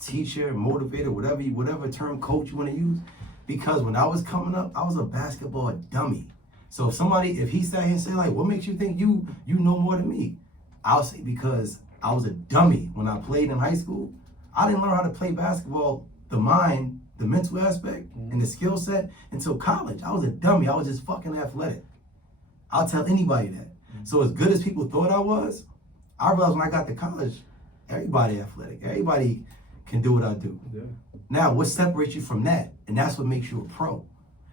teacher, motivator, whatever term coach you want to use, because when I was coming up, I was a basketball dummy. So if he sat here and said like, what makes you think you know more than me? I'll say because I was a dummy when I played in high school. I didn't learn how to play basketball, the mind, the mental aspect, and the skill set until college. I was a dummy. I was just fucking athletic. I'll tell anybody that. So as good as people thought I was, I realized when I got to college, Everybody athletic. Everybody can do what I do. Yeah. Now, what separates you from that? And that's what makes you a pro.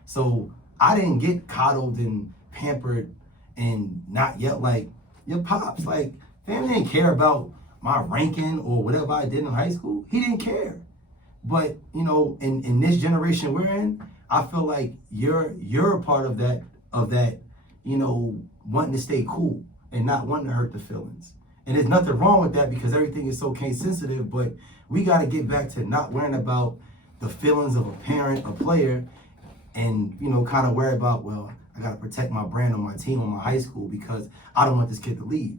So I didn't get coddled and pampered and not yet like your pops. Like, family didn't care about my ranking or whatever I did in high school. He didn't care. But, you know, in this generation we're in, I feel like you're a part of that, you know, wanting to stay cool and not wanting to hurt the feelings. And there's nothing wrong with that because everything is so case sensitive, but we got to get back to not worrying about the feelings of a parent, a player, and, you know, kind of worry about, well, I got to protect my brand on my team, on my high school, because I don't want this kid to leave.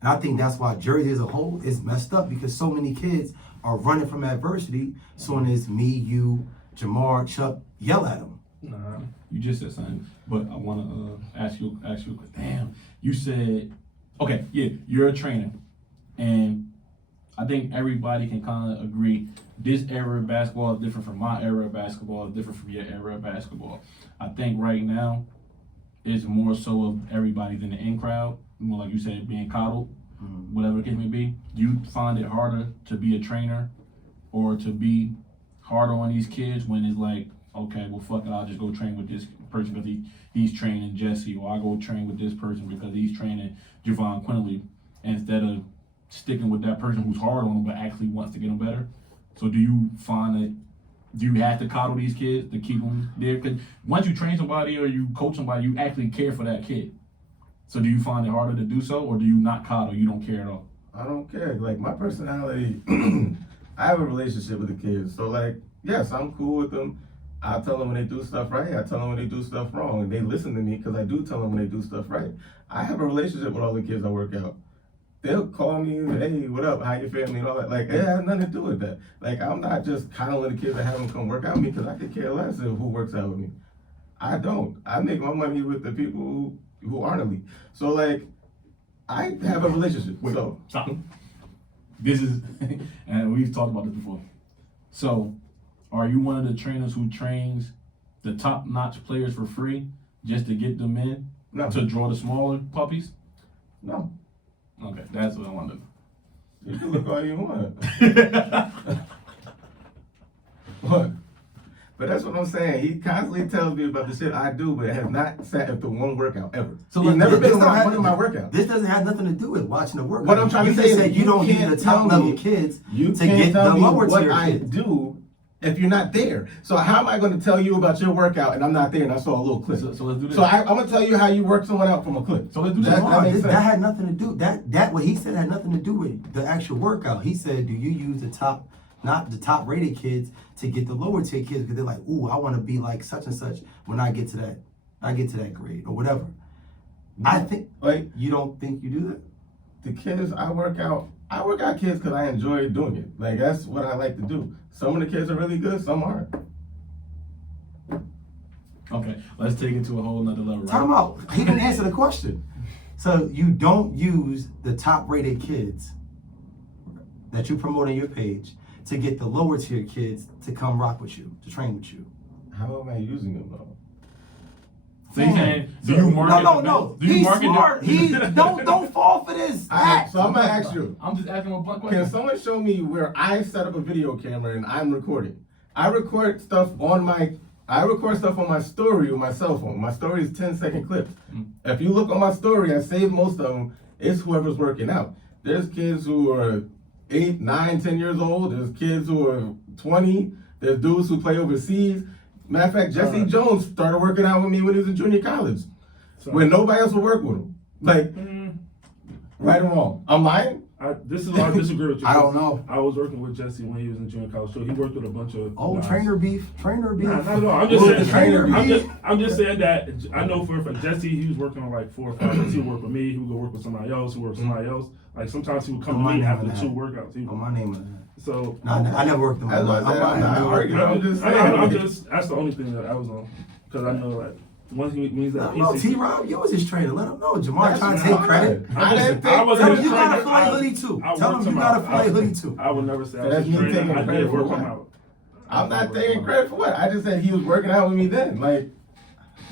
And I think that's why Jersey as a whole is messed up, because so many kids are running from adversity. Soon as me, you, Jamar, Chuck yell at them. Nah. You just said something, but I want to ask you. Damn, you said, okay, yeah, you're a trainer, and I think everybody can kind of agree this era of basketball is different from my era of basketball, is different from your era of basketball. I think right now it's more so of everybody's in the in crowd, more like you said, being coddled, whatever the case may be. Do you find it harder to be a trainer or to be harder on these kids when it's like, okay, well, fuck it, I'll just go train with this person because he's training Jesse, or I go train with this person because he's training Javon Quinley, instead of sticking with that person who's hard on them but actually wants to get them better? So do you find that, do you have to coddle these kids to keep them there? Because once you train somebody or you coach somebody, you actually care for that kid. So do you find it harder to do so, or do you not coddle? You don't care at all? I don't care. Like, my personality, I have a relationship with the kids. So, like, yes, I'm cool with them. I tell them when they do stuff right. I tell them when they do stuff wrong. And they listen to me because I do tell them when they do stuff right. I have a relationship with all the kids I work out. They'll call me, hey, what up, how you family, and all that. Like, it has nothing to do with that. Like, I'm not just coddling the kids and having them come work out with me because I could care less of who works out with me. I don't. I make my money with the people who aren't elite. So, like, I have a relationship. Wait, so, stop. This is, and we've talked about this before. So, are you one of the trainers who trains the top-notch players for free just to get them in? No. To draw the smaller puppies? No. Okay, that's what I wanted. You can look all you want. What? But that's what I'm saying. He constantly tells me about the shit I do, but has not sat at the one workout ever. So He's never been this around one doesn't of my have- workouts. This doesn't have nothing to do with watching the workout. What I'm trying to say just is said you don't use can't the top tell level me- kids You to can't get tell the me lower what tier I kids. do if you're not there. So how am I going to tell you about your workout and I'm not there and I saw a little clip? So let's do this. So I'm going to tell you how you work someone out from a clip. So let's do this. That No, makes sense. that had nothing to do. That what he said had nothing to do with the actual workout. He said, do you use the top, not the top rated kids, to get the lower tier kids because they're like, ooh, I want to be like such and such when I get to that grade or whatever. I think, Like, you don't think you do that? the kids I work out kids because I enjoy doing it. Like, that's what I like to do. Some of the kids are really good, some aren't. Okay, let's take it to a whole nother level, right? Time out. He didn't answer the question. So you don't use the top rated kids that you promote on your page to get the lower tier kids to come rock with you, to train with you. How am I using them though? So you're saying, do you market No. Do you He's market smart. He don't fall for this. Alright, so I'm gonna ask you. I'm just asking a blunt question. Can someone show me where I set up a video camera and I'm recording? I record stuff on my story with my cell phone. My story is 10-second clips. If you look on my story, I save most of them. It's whoever's working out. There's kids who are 8, 9, 10 years old. There's kids who are 20. There's dudes who play overseas. Matter of fact, Jesse Jones started working out with me when he was in junior college, when nobody else would work with him. Like, right or wrong? I'm lying? This is why I disagree with you. I don't know. I was working with Jesse when he was in junior college, so he worked with a bunch of guys. Trainer beef. Nah, not at all. I'm just saying. I'm just saying that I know for Jesse, he was working on like 4 or 5 days. He would work with me. He would go work with somebody else. Who worked with somebody else. Like sometimes he would come to me after the 2 workouts. On my name of that. So I never worked them. That's what I said. I'm not arguing. I'm just saying. that's the only thing that I was on, because I know like once he means that. No, T-Rob, you was his trainer. Let him know. Jamar trying to take credit. I didn't think. Tell him you got a filet hoodie too. Tell him you got a filet hoodie too. I would never say I That's was me his taking trainer. I credit did for work what? him out. I'm not taking credit for what. I just said he was working out with me then. Like,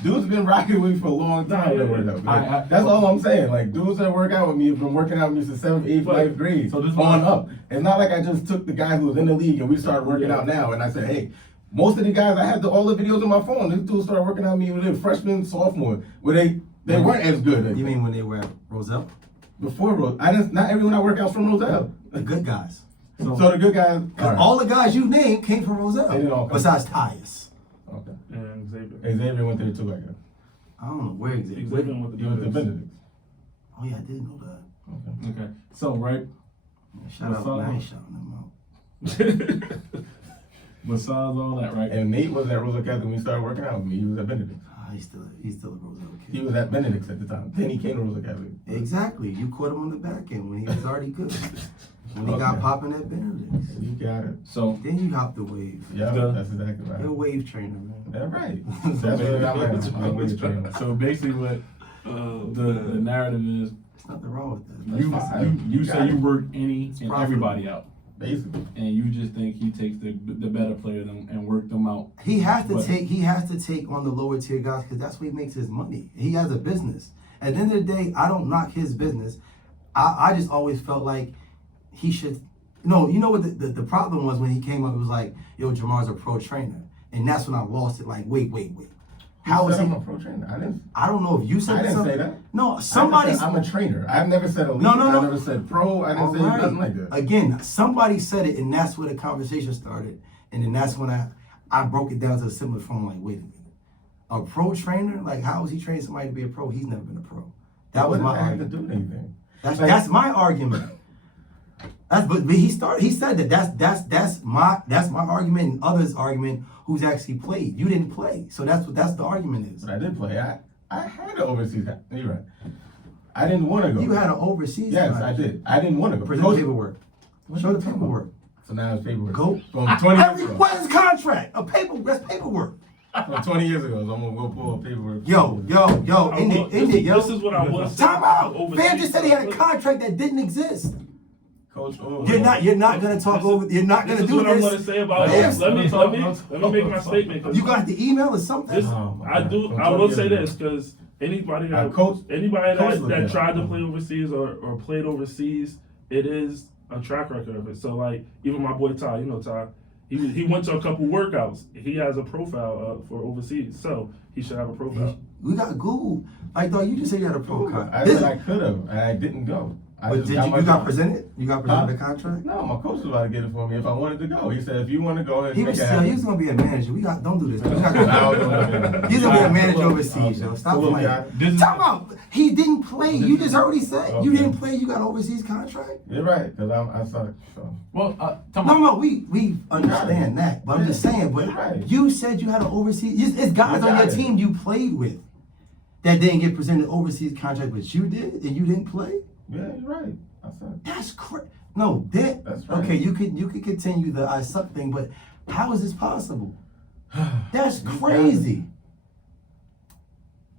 Dude's been rocking with me for a long time. Yeah, That work out. Like, I- that's all I'm saying. Like dudes that work out with me have been working out with me since 7th, 8th, 9th grade. So this on one- up. It's not like I just took the guy who was in the league and we started working out now. And I said, hey, most of the guys I had all the videos on my phone. These dudes started working out with me when they were freshmen, sophomore, where they weren't as good. You mean when they were at Roselle? Before Rose? Not everyone I work out's from Roselle. The good guys. So the good guys. All the guys you named came from They didn't all Roselle. come. Besides Tyus. Okay. And Xavier. Xavier went there too, I guess. I don't know where exactly. Xavier went He went to Benedict. Oh yeah, I did know that. Okay. Okay. So right. Shout out, What's up? I ain't shouting them out. Besides all that, right? And Nate was at Roselle Catholic when he started working out with me. He was at Benedict. He's still a Roselle kid. He was at Benedict at the time. Then he came to Roselle Catholic. Exactly. You caught him on the back end when he was already good. When he got Okay. popping at Benedict. You got it. So Then you hopped the wave. Yeah, The- that's exactly right. You're a wave trainer, man. That's right. That's what I am. I'm a wave trainer. so basically, what the narrative is, There's nothing wrong with that. you That's fine. you You say got you it. work any and profitable. everybody out, Basically. and you just think he takes the better player and work them out. He has to But- take on the lower tier guys because that's where he makes his money. He has a business. At the end of the day, I don't knock his business. I just always felt like he should. No, you know what the problem was when he came up? It was like, yo, Jamar's a pro trainer, and that's when I lost it. Like, wait. How Who is said he? I'm a pro trainer? I don't know if you said I didn't something. say that. No, I somebody. just said I'm a trainer. I've never said elite. No. I never said pro. I didn't say Alright. nothing like that. Again, somebody said it, and that's where the conversation started. And then that's when I broke it down to a similar form. Like, wait a minute, a pro trainer? Like, how is he training somebody to be a pro? He's never been a pro. That was my What does that have argument. to do with anything? That's my argument. But he said that that's my argument and others' argument who's actually played. You didn't play, so that's the argument is. But I did play. I had to overseas. You're right. I didn't want to go. You had an overseas. Yes, contract. I did. I didn't want to go. Present Coach- paperwork. What Show you the talking paperwork. about? So now it's paperwork. Go. From 20 years ago. What is contract? That's paperwork. From 20 years ago. So I'm gonna go pull up paperwork. Yo, end it, yo. This is what I was. Time out. Overseas Fam just said he had a stuff. contract that didn't exist. Coach. You're not gonna talk over. You're not This gonna is do what I'm this. gonna say about Yes. it. Let me make my statement. 'cause You got the email or something? This, Oh, my I God. do. From I will 20 say years this because anybody that Coach that looked tried to at it. play overseas or played overseas, it is a track record of it. So like even my boy Ty, you know Ty, he went to a couple workouts. He has a profile for overseas, so he should have a profile. We got Google. Like, though, you just said you had a pro contract. I said I could have, and I didn't go. But did you got presented? You got presented a contract? No, my coach was about to get it for me if I wanted to go. He said, if you want to go ahead, He make was it happen. he was gonna be a manager. Don't do this. We No, got no. He's gonna be a manager Look, overseas, yo. Stop look, playing. guy. This is- Talk about he didn't play. You just already said you Okay. didn't play. You got an overseas contract. You're right, because I saw it. So. Well, tell No, we understand that, but I'm just saying. But Right. you said you had an overseas. It's guys on your got it. team you played with that didn't get presented an overseas contract, but you did, and you didn't play. Yeah, you're right. I saw it. That's crazy. No, that. That's right. Okay, you could continue the I suck thing, but how is this possible? That's crazy.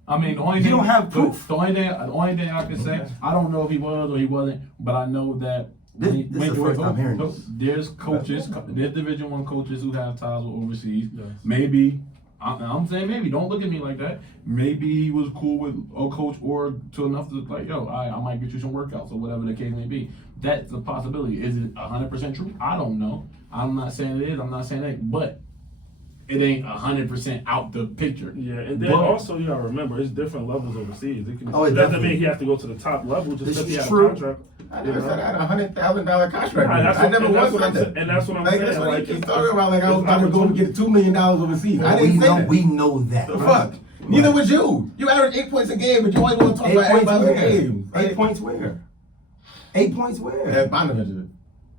I mean, the only You thing don't have proof. The only thing I can say, I don't know if he was or he wasn't, but I know that This is the first time hearing this. There's coaches, there's Division I coaches who have ties with overseas. Yes. Maybe I'm saying maybe. Don't look at me like that. Maybe he was cool with a coach or to enough to like, yo, I might get you some workouts or whatever the case may be. That's a possibility. Is it 100% true? I don't know. I'm not saying it is. I'm not saying that, but it ain't 100% out the picture. Yeah, and then But- also you gotta remember it's different levels overseas. It can, Oh, it doesn't definitely- mean he has to go to the top level just This because he is has true. a contract. I You never know? said I had a $100,000 contract. Right, that's I what- never and that's once what I'm said saying- that. and that's what I'm like, saying, That's what like, he keeps it's- talking about. Like I was it's about to go opportunity. get $2 million overseas. I didn't say that. We know that. The fuck? Neither was you. You average 8 points a game, but you only want to talk 8 about points everybody's where? game. 8 points where? 8 points where? At Bonaventure.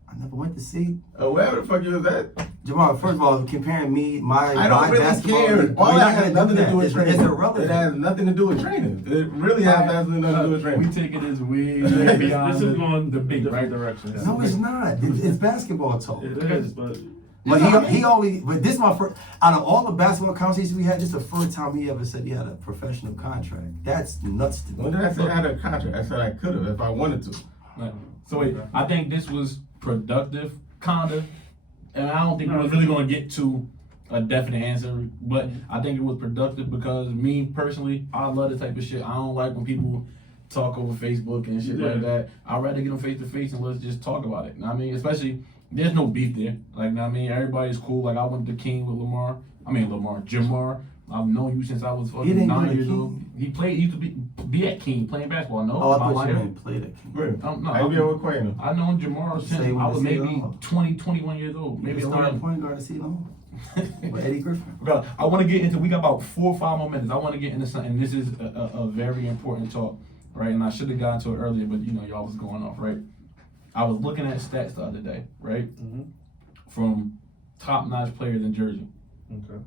I never went to see. Wherever the fuck you was at. Jamar, first of all, comparing me, I don't my really basketball, care. we're All not that gonna has nothing to do with It's training. irrelevant. It has nothing to do with training. It really has absolutely nothing to do with We training. take it as way beyond This is going the the big, different right? direction. No, it's not. It's basketball talk. It is, but But he always. But this is my first. Out of all the basketball conversations we had, this is the first time he ever said he had a professional contract. That's nuts to me. When did I say I had a contract? I said I could have if I wanted to. Right. So wait, I think this was productive, kinda, and I don't think we was really gonna get to a definite answer, but I think it was productive because me personally, I love this type of shit. I don't like when people talk over Facebook and shit like that. I'd rather get them face to face and let's just talk about it. Know what I mean, especially there's no beef there. Like, know what I mean, everybody's cool. Like I went to King with Jamar. I've known you since I was fucking 9 years old. He used to be at King playing basketball. No, Oh, I thought you meant played at King. Right. No, I be over Quayna. I known Jamar since Say when I was to see maybe long. 20, 21 years old. Maybe You started 11. point guard to see long with Eddie Griffin. Bro, I want to get into. We got about 4 or 5 more minutes. I want to get into something. This is a very important talk, right? And I should have gotten to it earlier, but you know, y'all was going off, right? I was looking at stats the other day, right? Mm-hmm. From top-notch players in Jersey, Okay.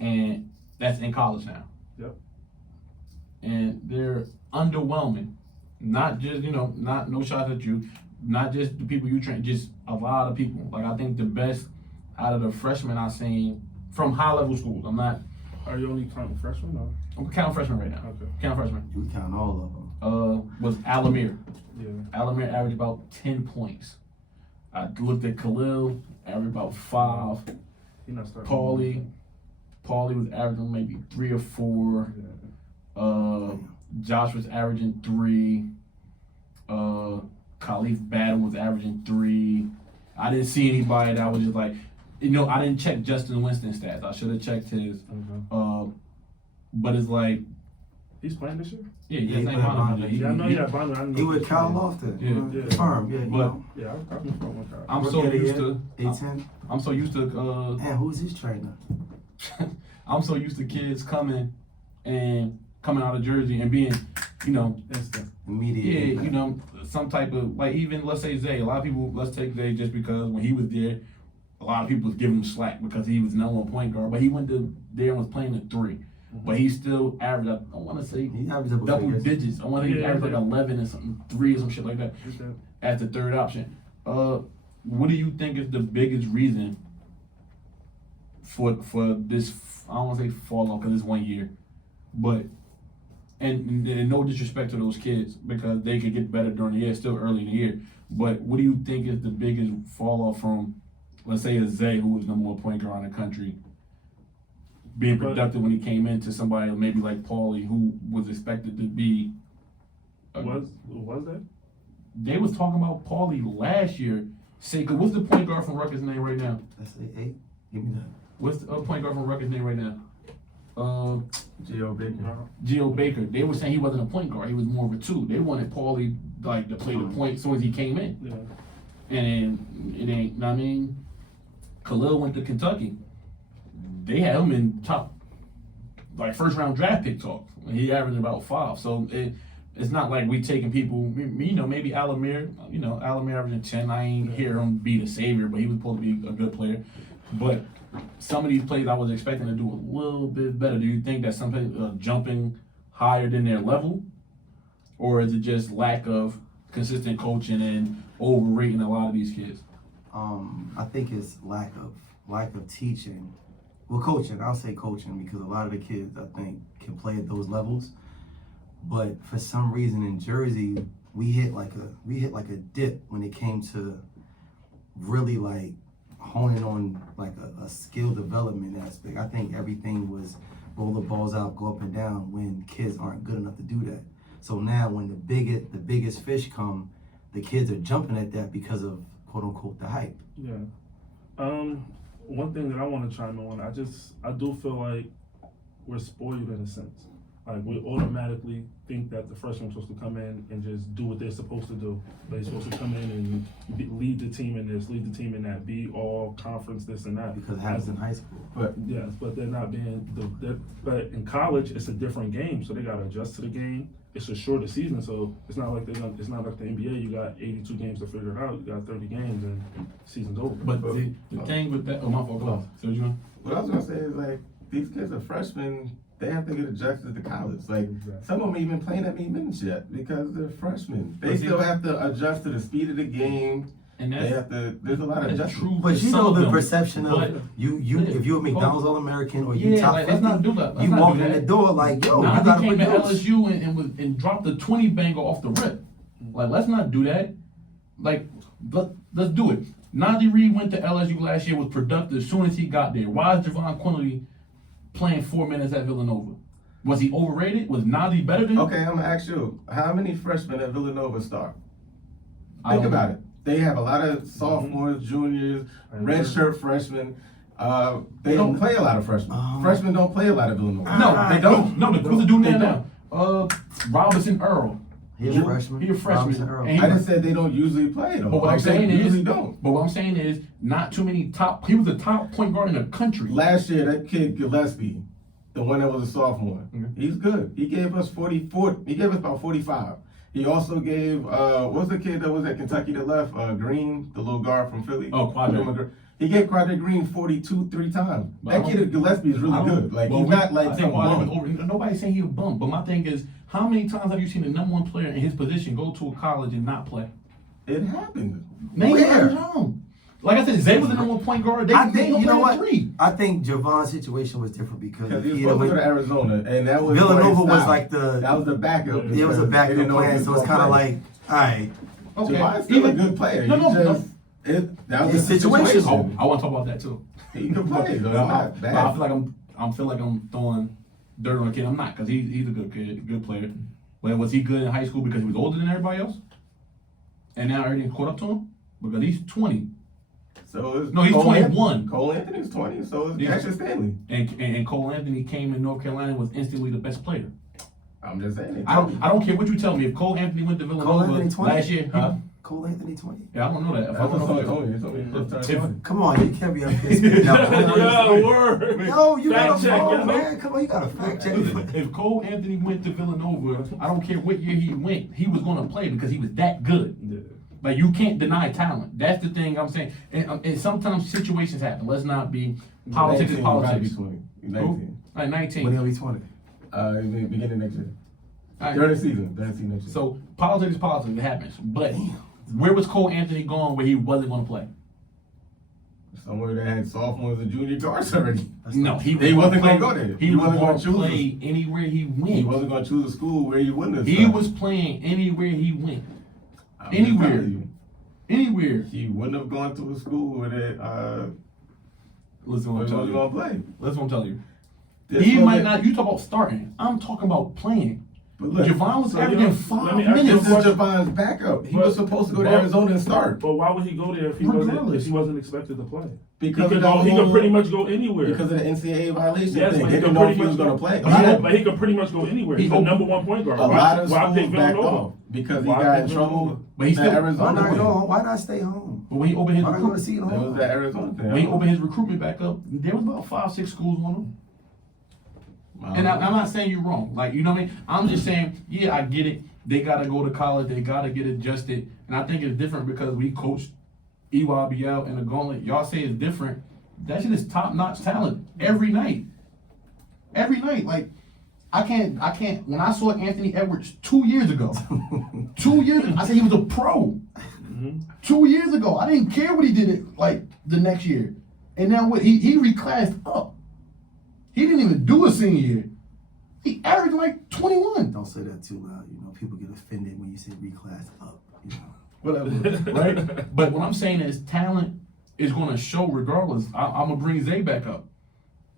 and that's in college now. Yep. And they're underwhelming. Not just not no shots at you, not just the people you train, just a lot of people. Like I think the best out of the freshmen I've seen from high-level schools. I'm not. Are you only counting freshmen? Or? I'm counting freshmen right now. Okay. Count freshmen. You count all of them. Was Alamir. Yeah. Alamir averaged about 10 points. I looked at Khalil, averaged about 5. He not starting. Paulie was averaging maybe 3 or 4. Yeah. Josh was averaging 3. Khalif Battle was averaging 3. I didn't see anybody that was just like, I didn't check Justin Winston's stats. I should have checked his. Okay. But it's like, He's playing this year? yeah, he yes, played ain't mine. Bonner. Yeah, I know. Yeah, Bonner. I know He with he's Kyle playing. Lofton. Yeah. Yeah. Firm, yeah. But- Yeah, I'm from with Kyle. I'm Rookie so of the used year, to. A10. I'm so used to. And who's his trainer? I'm so used to kids coming out of Jersey and being, Instant. Immediate. some type of, like, even let's say Zay. A lot of people, let's take Zay just because when he was there, a lot of people was giving him slack because he was #1 point guard, but he went there and was playing the 3. But he still averaged, I want to say, He averaged double figures. digits. I want to think he Yeah, averaged like 11 and something, 3 or some shit like that Is that- as the third option. What do you think is the biggest reason for this? I don't want to say fall off because it's 1 year, but and no disrespect to those kids because they could get better during the year. It's still early in the year, but what do you think is the biggest fall off from, let's say, a Zay who was #1 point guard in the country, being productive when he came into somebody maybe like Paulie who was expected to be. Was that? They was talking about Paulie last year. Cause what's the point guard from Rutgers' name right now? That's 8. Give me that. What's the point guard from Rutgers' name right now? Geo Baker. Geo Baker. They were saying he wasn't a point guard. He was more of a 2. They wanted Paulie like to play the point as soon as he came in. Yeah. And it ain't. I mean, Khalil went to Kentucky. They had him in top, like first round draft pick talk. He averaged about 5. So it's not like we taking people. Maybe Alamir. Alamir averaging 10. I ain't hear him be the savior, but he was supposed to be a good player. But some of these plays I was expecting to do a little bit better. Do you think that some people are jumping higher than their level, or is it just lack of consistent coaching and overrating a lot of these kids? I think it's lack of teaching. Well, coaching. I'll say coaching because a lot of the kids I think can play at those levels, but for some reason in Jersey we hit like a dip when it came to really like honing on like a skill development aspect. I think everything was roll the balls out, go up and down when kids aren't good enough to do that. So now when the biggest fish come, the kids are jumping at that because of quote unquote the hype. Yeah. One thing that I want to chime in on, I do feel like we're spoiled in a sense. Like we automatically think that the freshmen are supposed to come in and just do what they're supposed to do. They're supposed to come in and lead the team in this, lead the team in that, be all conference this and that. Because it happens in high school. But yes, but they're not being. But in college, it's a different game, so they got to adjust to the game. It's a shorter season, so it's not like it's not like the NBA. You got 82 games to figure it out. You got 30 games and season's over. But the thing with that, my fault. So you know? What I was gonna say is like these kids are freshmen. They have to get adjusted to college. Like some of them even playing that many minutes yet because they're freshmen. They still have to adjust to the speed of the game. And they have to. There's a lot of adjustment. But you know the perception of you if you're a McDonald's All-American or you top 50, let's not do that. you walk in the door like yo, you gotta came to produce. LSU and dropped the 20 banger off the rip. Like let's not do that. Like let's do it. Najee Reed went to LSU last year, was productive as soon as he got there. Why is Javon Quinley playing 4 minutes at Villanova? Was he overrated? Was Najee better than him? Okay, I'm gonna ask you, how many freshmen at Villanova start? I Think don't about know. it. They have a lot of sophomores, juniors, redshirt freshmen. They don't play a lot of freshmen. Freshmen don't play a lot of Villanova. No, they don't. No, who's the dude They now? Robinson Earl. He's a freshman. He a freshman. Robinson Earl. And I just said they don't usually play though. But what I'm Like, they saying is, usually don't. But what I'm saying is, not too many top. He was the top point guard in the country. Last year, that kid Gillespie, the one that was a sophomore, he's good. He gave us 44. He gave us about 45. He also gave what's the kid that was at Kentucky that left? Green, the little guard from Philly. Oh, Quadre. He gave Quadre Green 42 3 times. But That kid Gillespie is really good. Like he's not like I think some Quadre was bum. over. Nobody's saying he a bum. But my thing is, how many times have you seen the number one player in his position go to a college and not play? It happens. Name Where? him. Like I said, Zay was the number one point guard. They I don't think, you know play what? three. I think Javon's situation was different because Because if he he was had supposed to go to went, Arizona, and that was Villanova where he was stopped. like the, That was the backup. it was a because they backup didn't know plan, if he so was it's kind of gonna like, all right, Okay. Javon's still a good player. No, He no, just, that was It's his situational. situation. I want to talk about that too. He can play. Though. But I Not bad. feel like I feel like I'm throwing dirt on the kid. I'm not, because he's a good kid, good player. But was he good in high school because he was older than everybody else? And now everything caught up to him? Because he's 20. So it's No, he's Cole 21. Cole Anthony's 20, so it's Yeah. Cassius Stanley. And Cole Anthony came in North Carolina and was instantly the best player. I'm just saying. I don't care what you tell me. If Cole Anthony went to Cole Villanova Anthony 20? last year, Cole Anthony 20. yeah, I don't know that. If I That's don't what know I if- told you. You told me he just turned 20. Come on, you can't be up here speaking out. Yeah, word. Yo, you Fact got a check, phone, yo. man. Come on, you got a fact check. If Cole Anthony went to Villanova, I don't care what year he went, he was going to play because he was that good. Yeah. Like, you can't deny talent. That's the thing I'm saying. And sometimes situations happen. Let's not be politics is 19, he'll politics. be 20. He's 19. Like 19. When he'll be 20. Beginning next year. All right. During the season next year. So politics is politics. It happens. But where was Cole Anthony going where he wasn't going to play? Somewhere that had sophomores and junior guards already. No, he They wasn't gonna go there. He He wasn't wasn't going gonna to choose play anywhere he He went. wasn't going to choose a school where he wouldn't have He started. was playing anywhere he went. I'm just anywhere. telling you. Anywhere. He wouldn't have gone to a school where they Listen what where I'm he telling was you. going to play. Listen what I'm telling you. This He was might it. not. You talk about starting. I'm talking about playing. But look, Javon was so averaging let 5 me ask you minutes. this is Javon's backup. He was supposed to go to but- Arizona and start. But why would he go there if he Regardless. wasn't expected to play? Because he of could, the he could whole- pretty much go anywhere. Because of the NCAA violation Yes, thing. but They he didn't could know pretty if he was much going to play. But he could pretty much go anywhere. He's the number one point guard. A lot of Why schools pick backed Villanova? off because he Why got pick in Villanova? trouble. But he that still- Why Arizona not win. go home? Why not stay home? But when he opened his Why not go to recruitment, see That was home? that Arizona thing. when he opened his recruitment back up, there was about 5-6 schools on him. And I'm not saying you're wrong. Like, you know what I mean? I'm just saying, yeah, I get it. They got to go to college. They got to get adjusted. And I think it's different because we coached EYBL and the Gauntlet. Y'all say it's different. That shit is top-notch talent every night. Every night. Like, I can't. When I saw Anthony Edwards 2 years ago, 2 years ago, I said he was a pro. 2 years ago, I didn't care what he did like the next year. And now what? He reclassed up. He didn't even do a senior year. He averaged like 21. Don't say that too loud. You know, people get offended when you say reclass up. You know. Whatever, right? But what I'm saying is talent is going to show regardless. I'm going to bring Zay back up.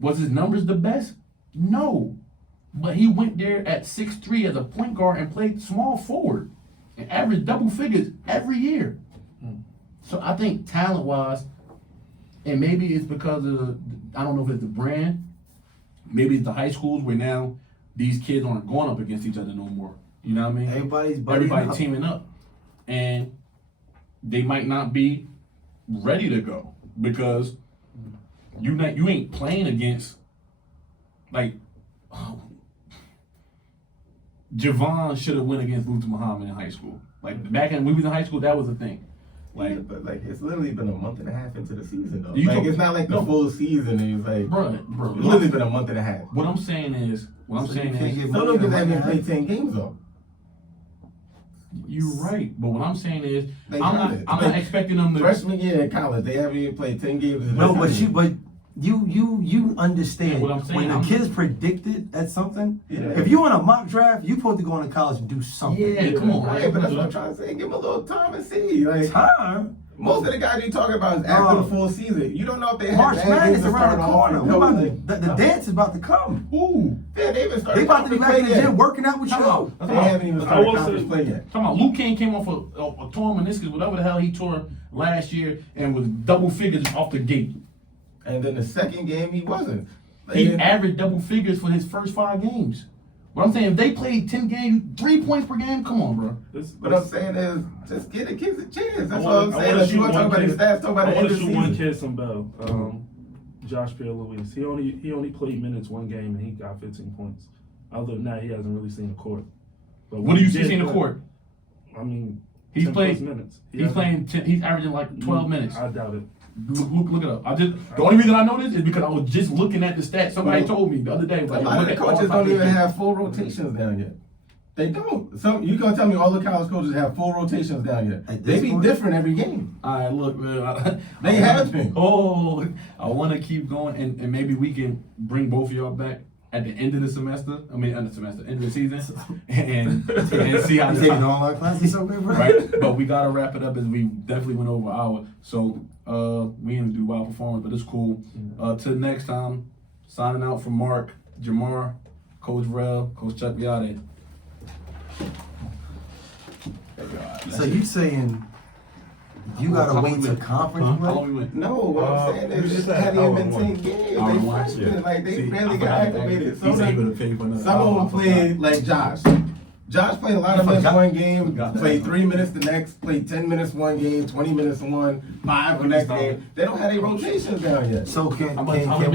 Was his numbers the best? No. But he went there at 6'3" as a point guard and played small forward and averaged double figures every year. So I think talent-wise, and maybe it's because of, I don't know if it's the brand, maybe it's the high schools where now these kids aren't going up against each other no more. You know what I mean? Everybody's buddying Everybody up. teaming up. And they might not be ready to go because you ain't playing against like Javon should have went against Luther Muhammad in high school. Like back when we was in high school, that was a thing. Like, Yeah, but like it's literally been a month and a half into the season though. You Like talk- it's not like the no. full season. And it's like bro, it's literally been a month and a half. what I'm saying is, So you can't get Some money of them in a haven't month played and a half? 10 games though. you're right. But what I'm saying is, They I'm got it. not expecting them to. Freshman year in college, they haven't even played 10 games. in No, the but season. you understand What I'm saying, when the I'm- kid's predicted at something. Yeah. If you in a mock draft, you supposed to go into college and do something. Yeah, come on, Right, but that's what I'm trying to say. Give him a little time and see. Like Time. most of the guys you talking about is after the full season. You don't know if they have March bad Madness games to around start the off. corner. We No, about to, like, the dance is about to come. Ooh. yeah, they even started. They about to be back in the yet. gym working out with Come you. on. They haven't even I started will conference say- play yet. Come on, Luke King came off a torn meniscus, whatever the hell he tore last year, and was double figures off the gate. And then the second game he wasn't. He And- averaged double figures for his first 5 games. What I'm saying, if they played 10 games, 3 points per game, come on, bro. What I'm saying is, just give the kids a chance. That's I what wanna- I'm I saying. wanna If you shoot want to talk one about kid- these stats, talk about I the want end to of the shoot one season. kid some bell. Josh Pierre-Louis. He only played minutes one game and he got 15 points. Other than that, he hasn't really seen the court. But What do you he did see in the play- court? I mean, He's 10 played- plus minutes. He He's hasn't- playing 10, he's averaging like 12 minutes. I doubt it. Look it up. The only reason I know this is because I was just looking at the stats. Somebody told me the other day. A Like, lot of look the at all coaches time don't even games. have full rotations down yet. They don't. Some you gonna tell me all the college coaches have full rotations down yet? At They this be point? different every game. All right, look, man. They have been. Oh, I want to keep going, and maybe we can bring both of y'all back at the end of the semester. I mean, end of the semester, end of the season, and see how You this. taking online classes so good, bro? Right, but we gotta wrap it up as we definitely went over an hour. So we didn't do wild performance, but it's cool. Till next time, signing out from Mark, Jamar, Coach Rel, Coach Chuck. We out here. So you saying you gotta How wait long we to went? conference How play? long we went? No, what I'm saying we is just it's said hadn't even hour been one. 10 games. Hour They one, freshmen, yeah. like they See, barely I got forgot activated. He's Some able of to pay for another some of hour. them played like Josh. Josh played a lot of minutes one game, played 3 minutes the next, played 10 minutes one game, 20 minutes one, 5 the next game. They don't have any rotations down yet. So I'm can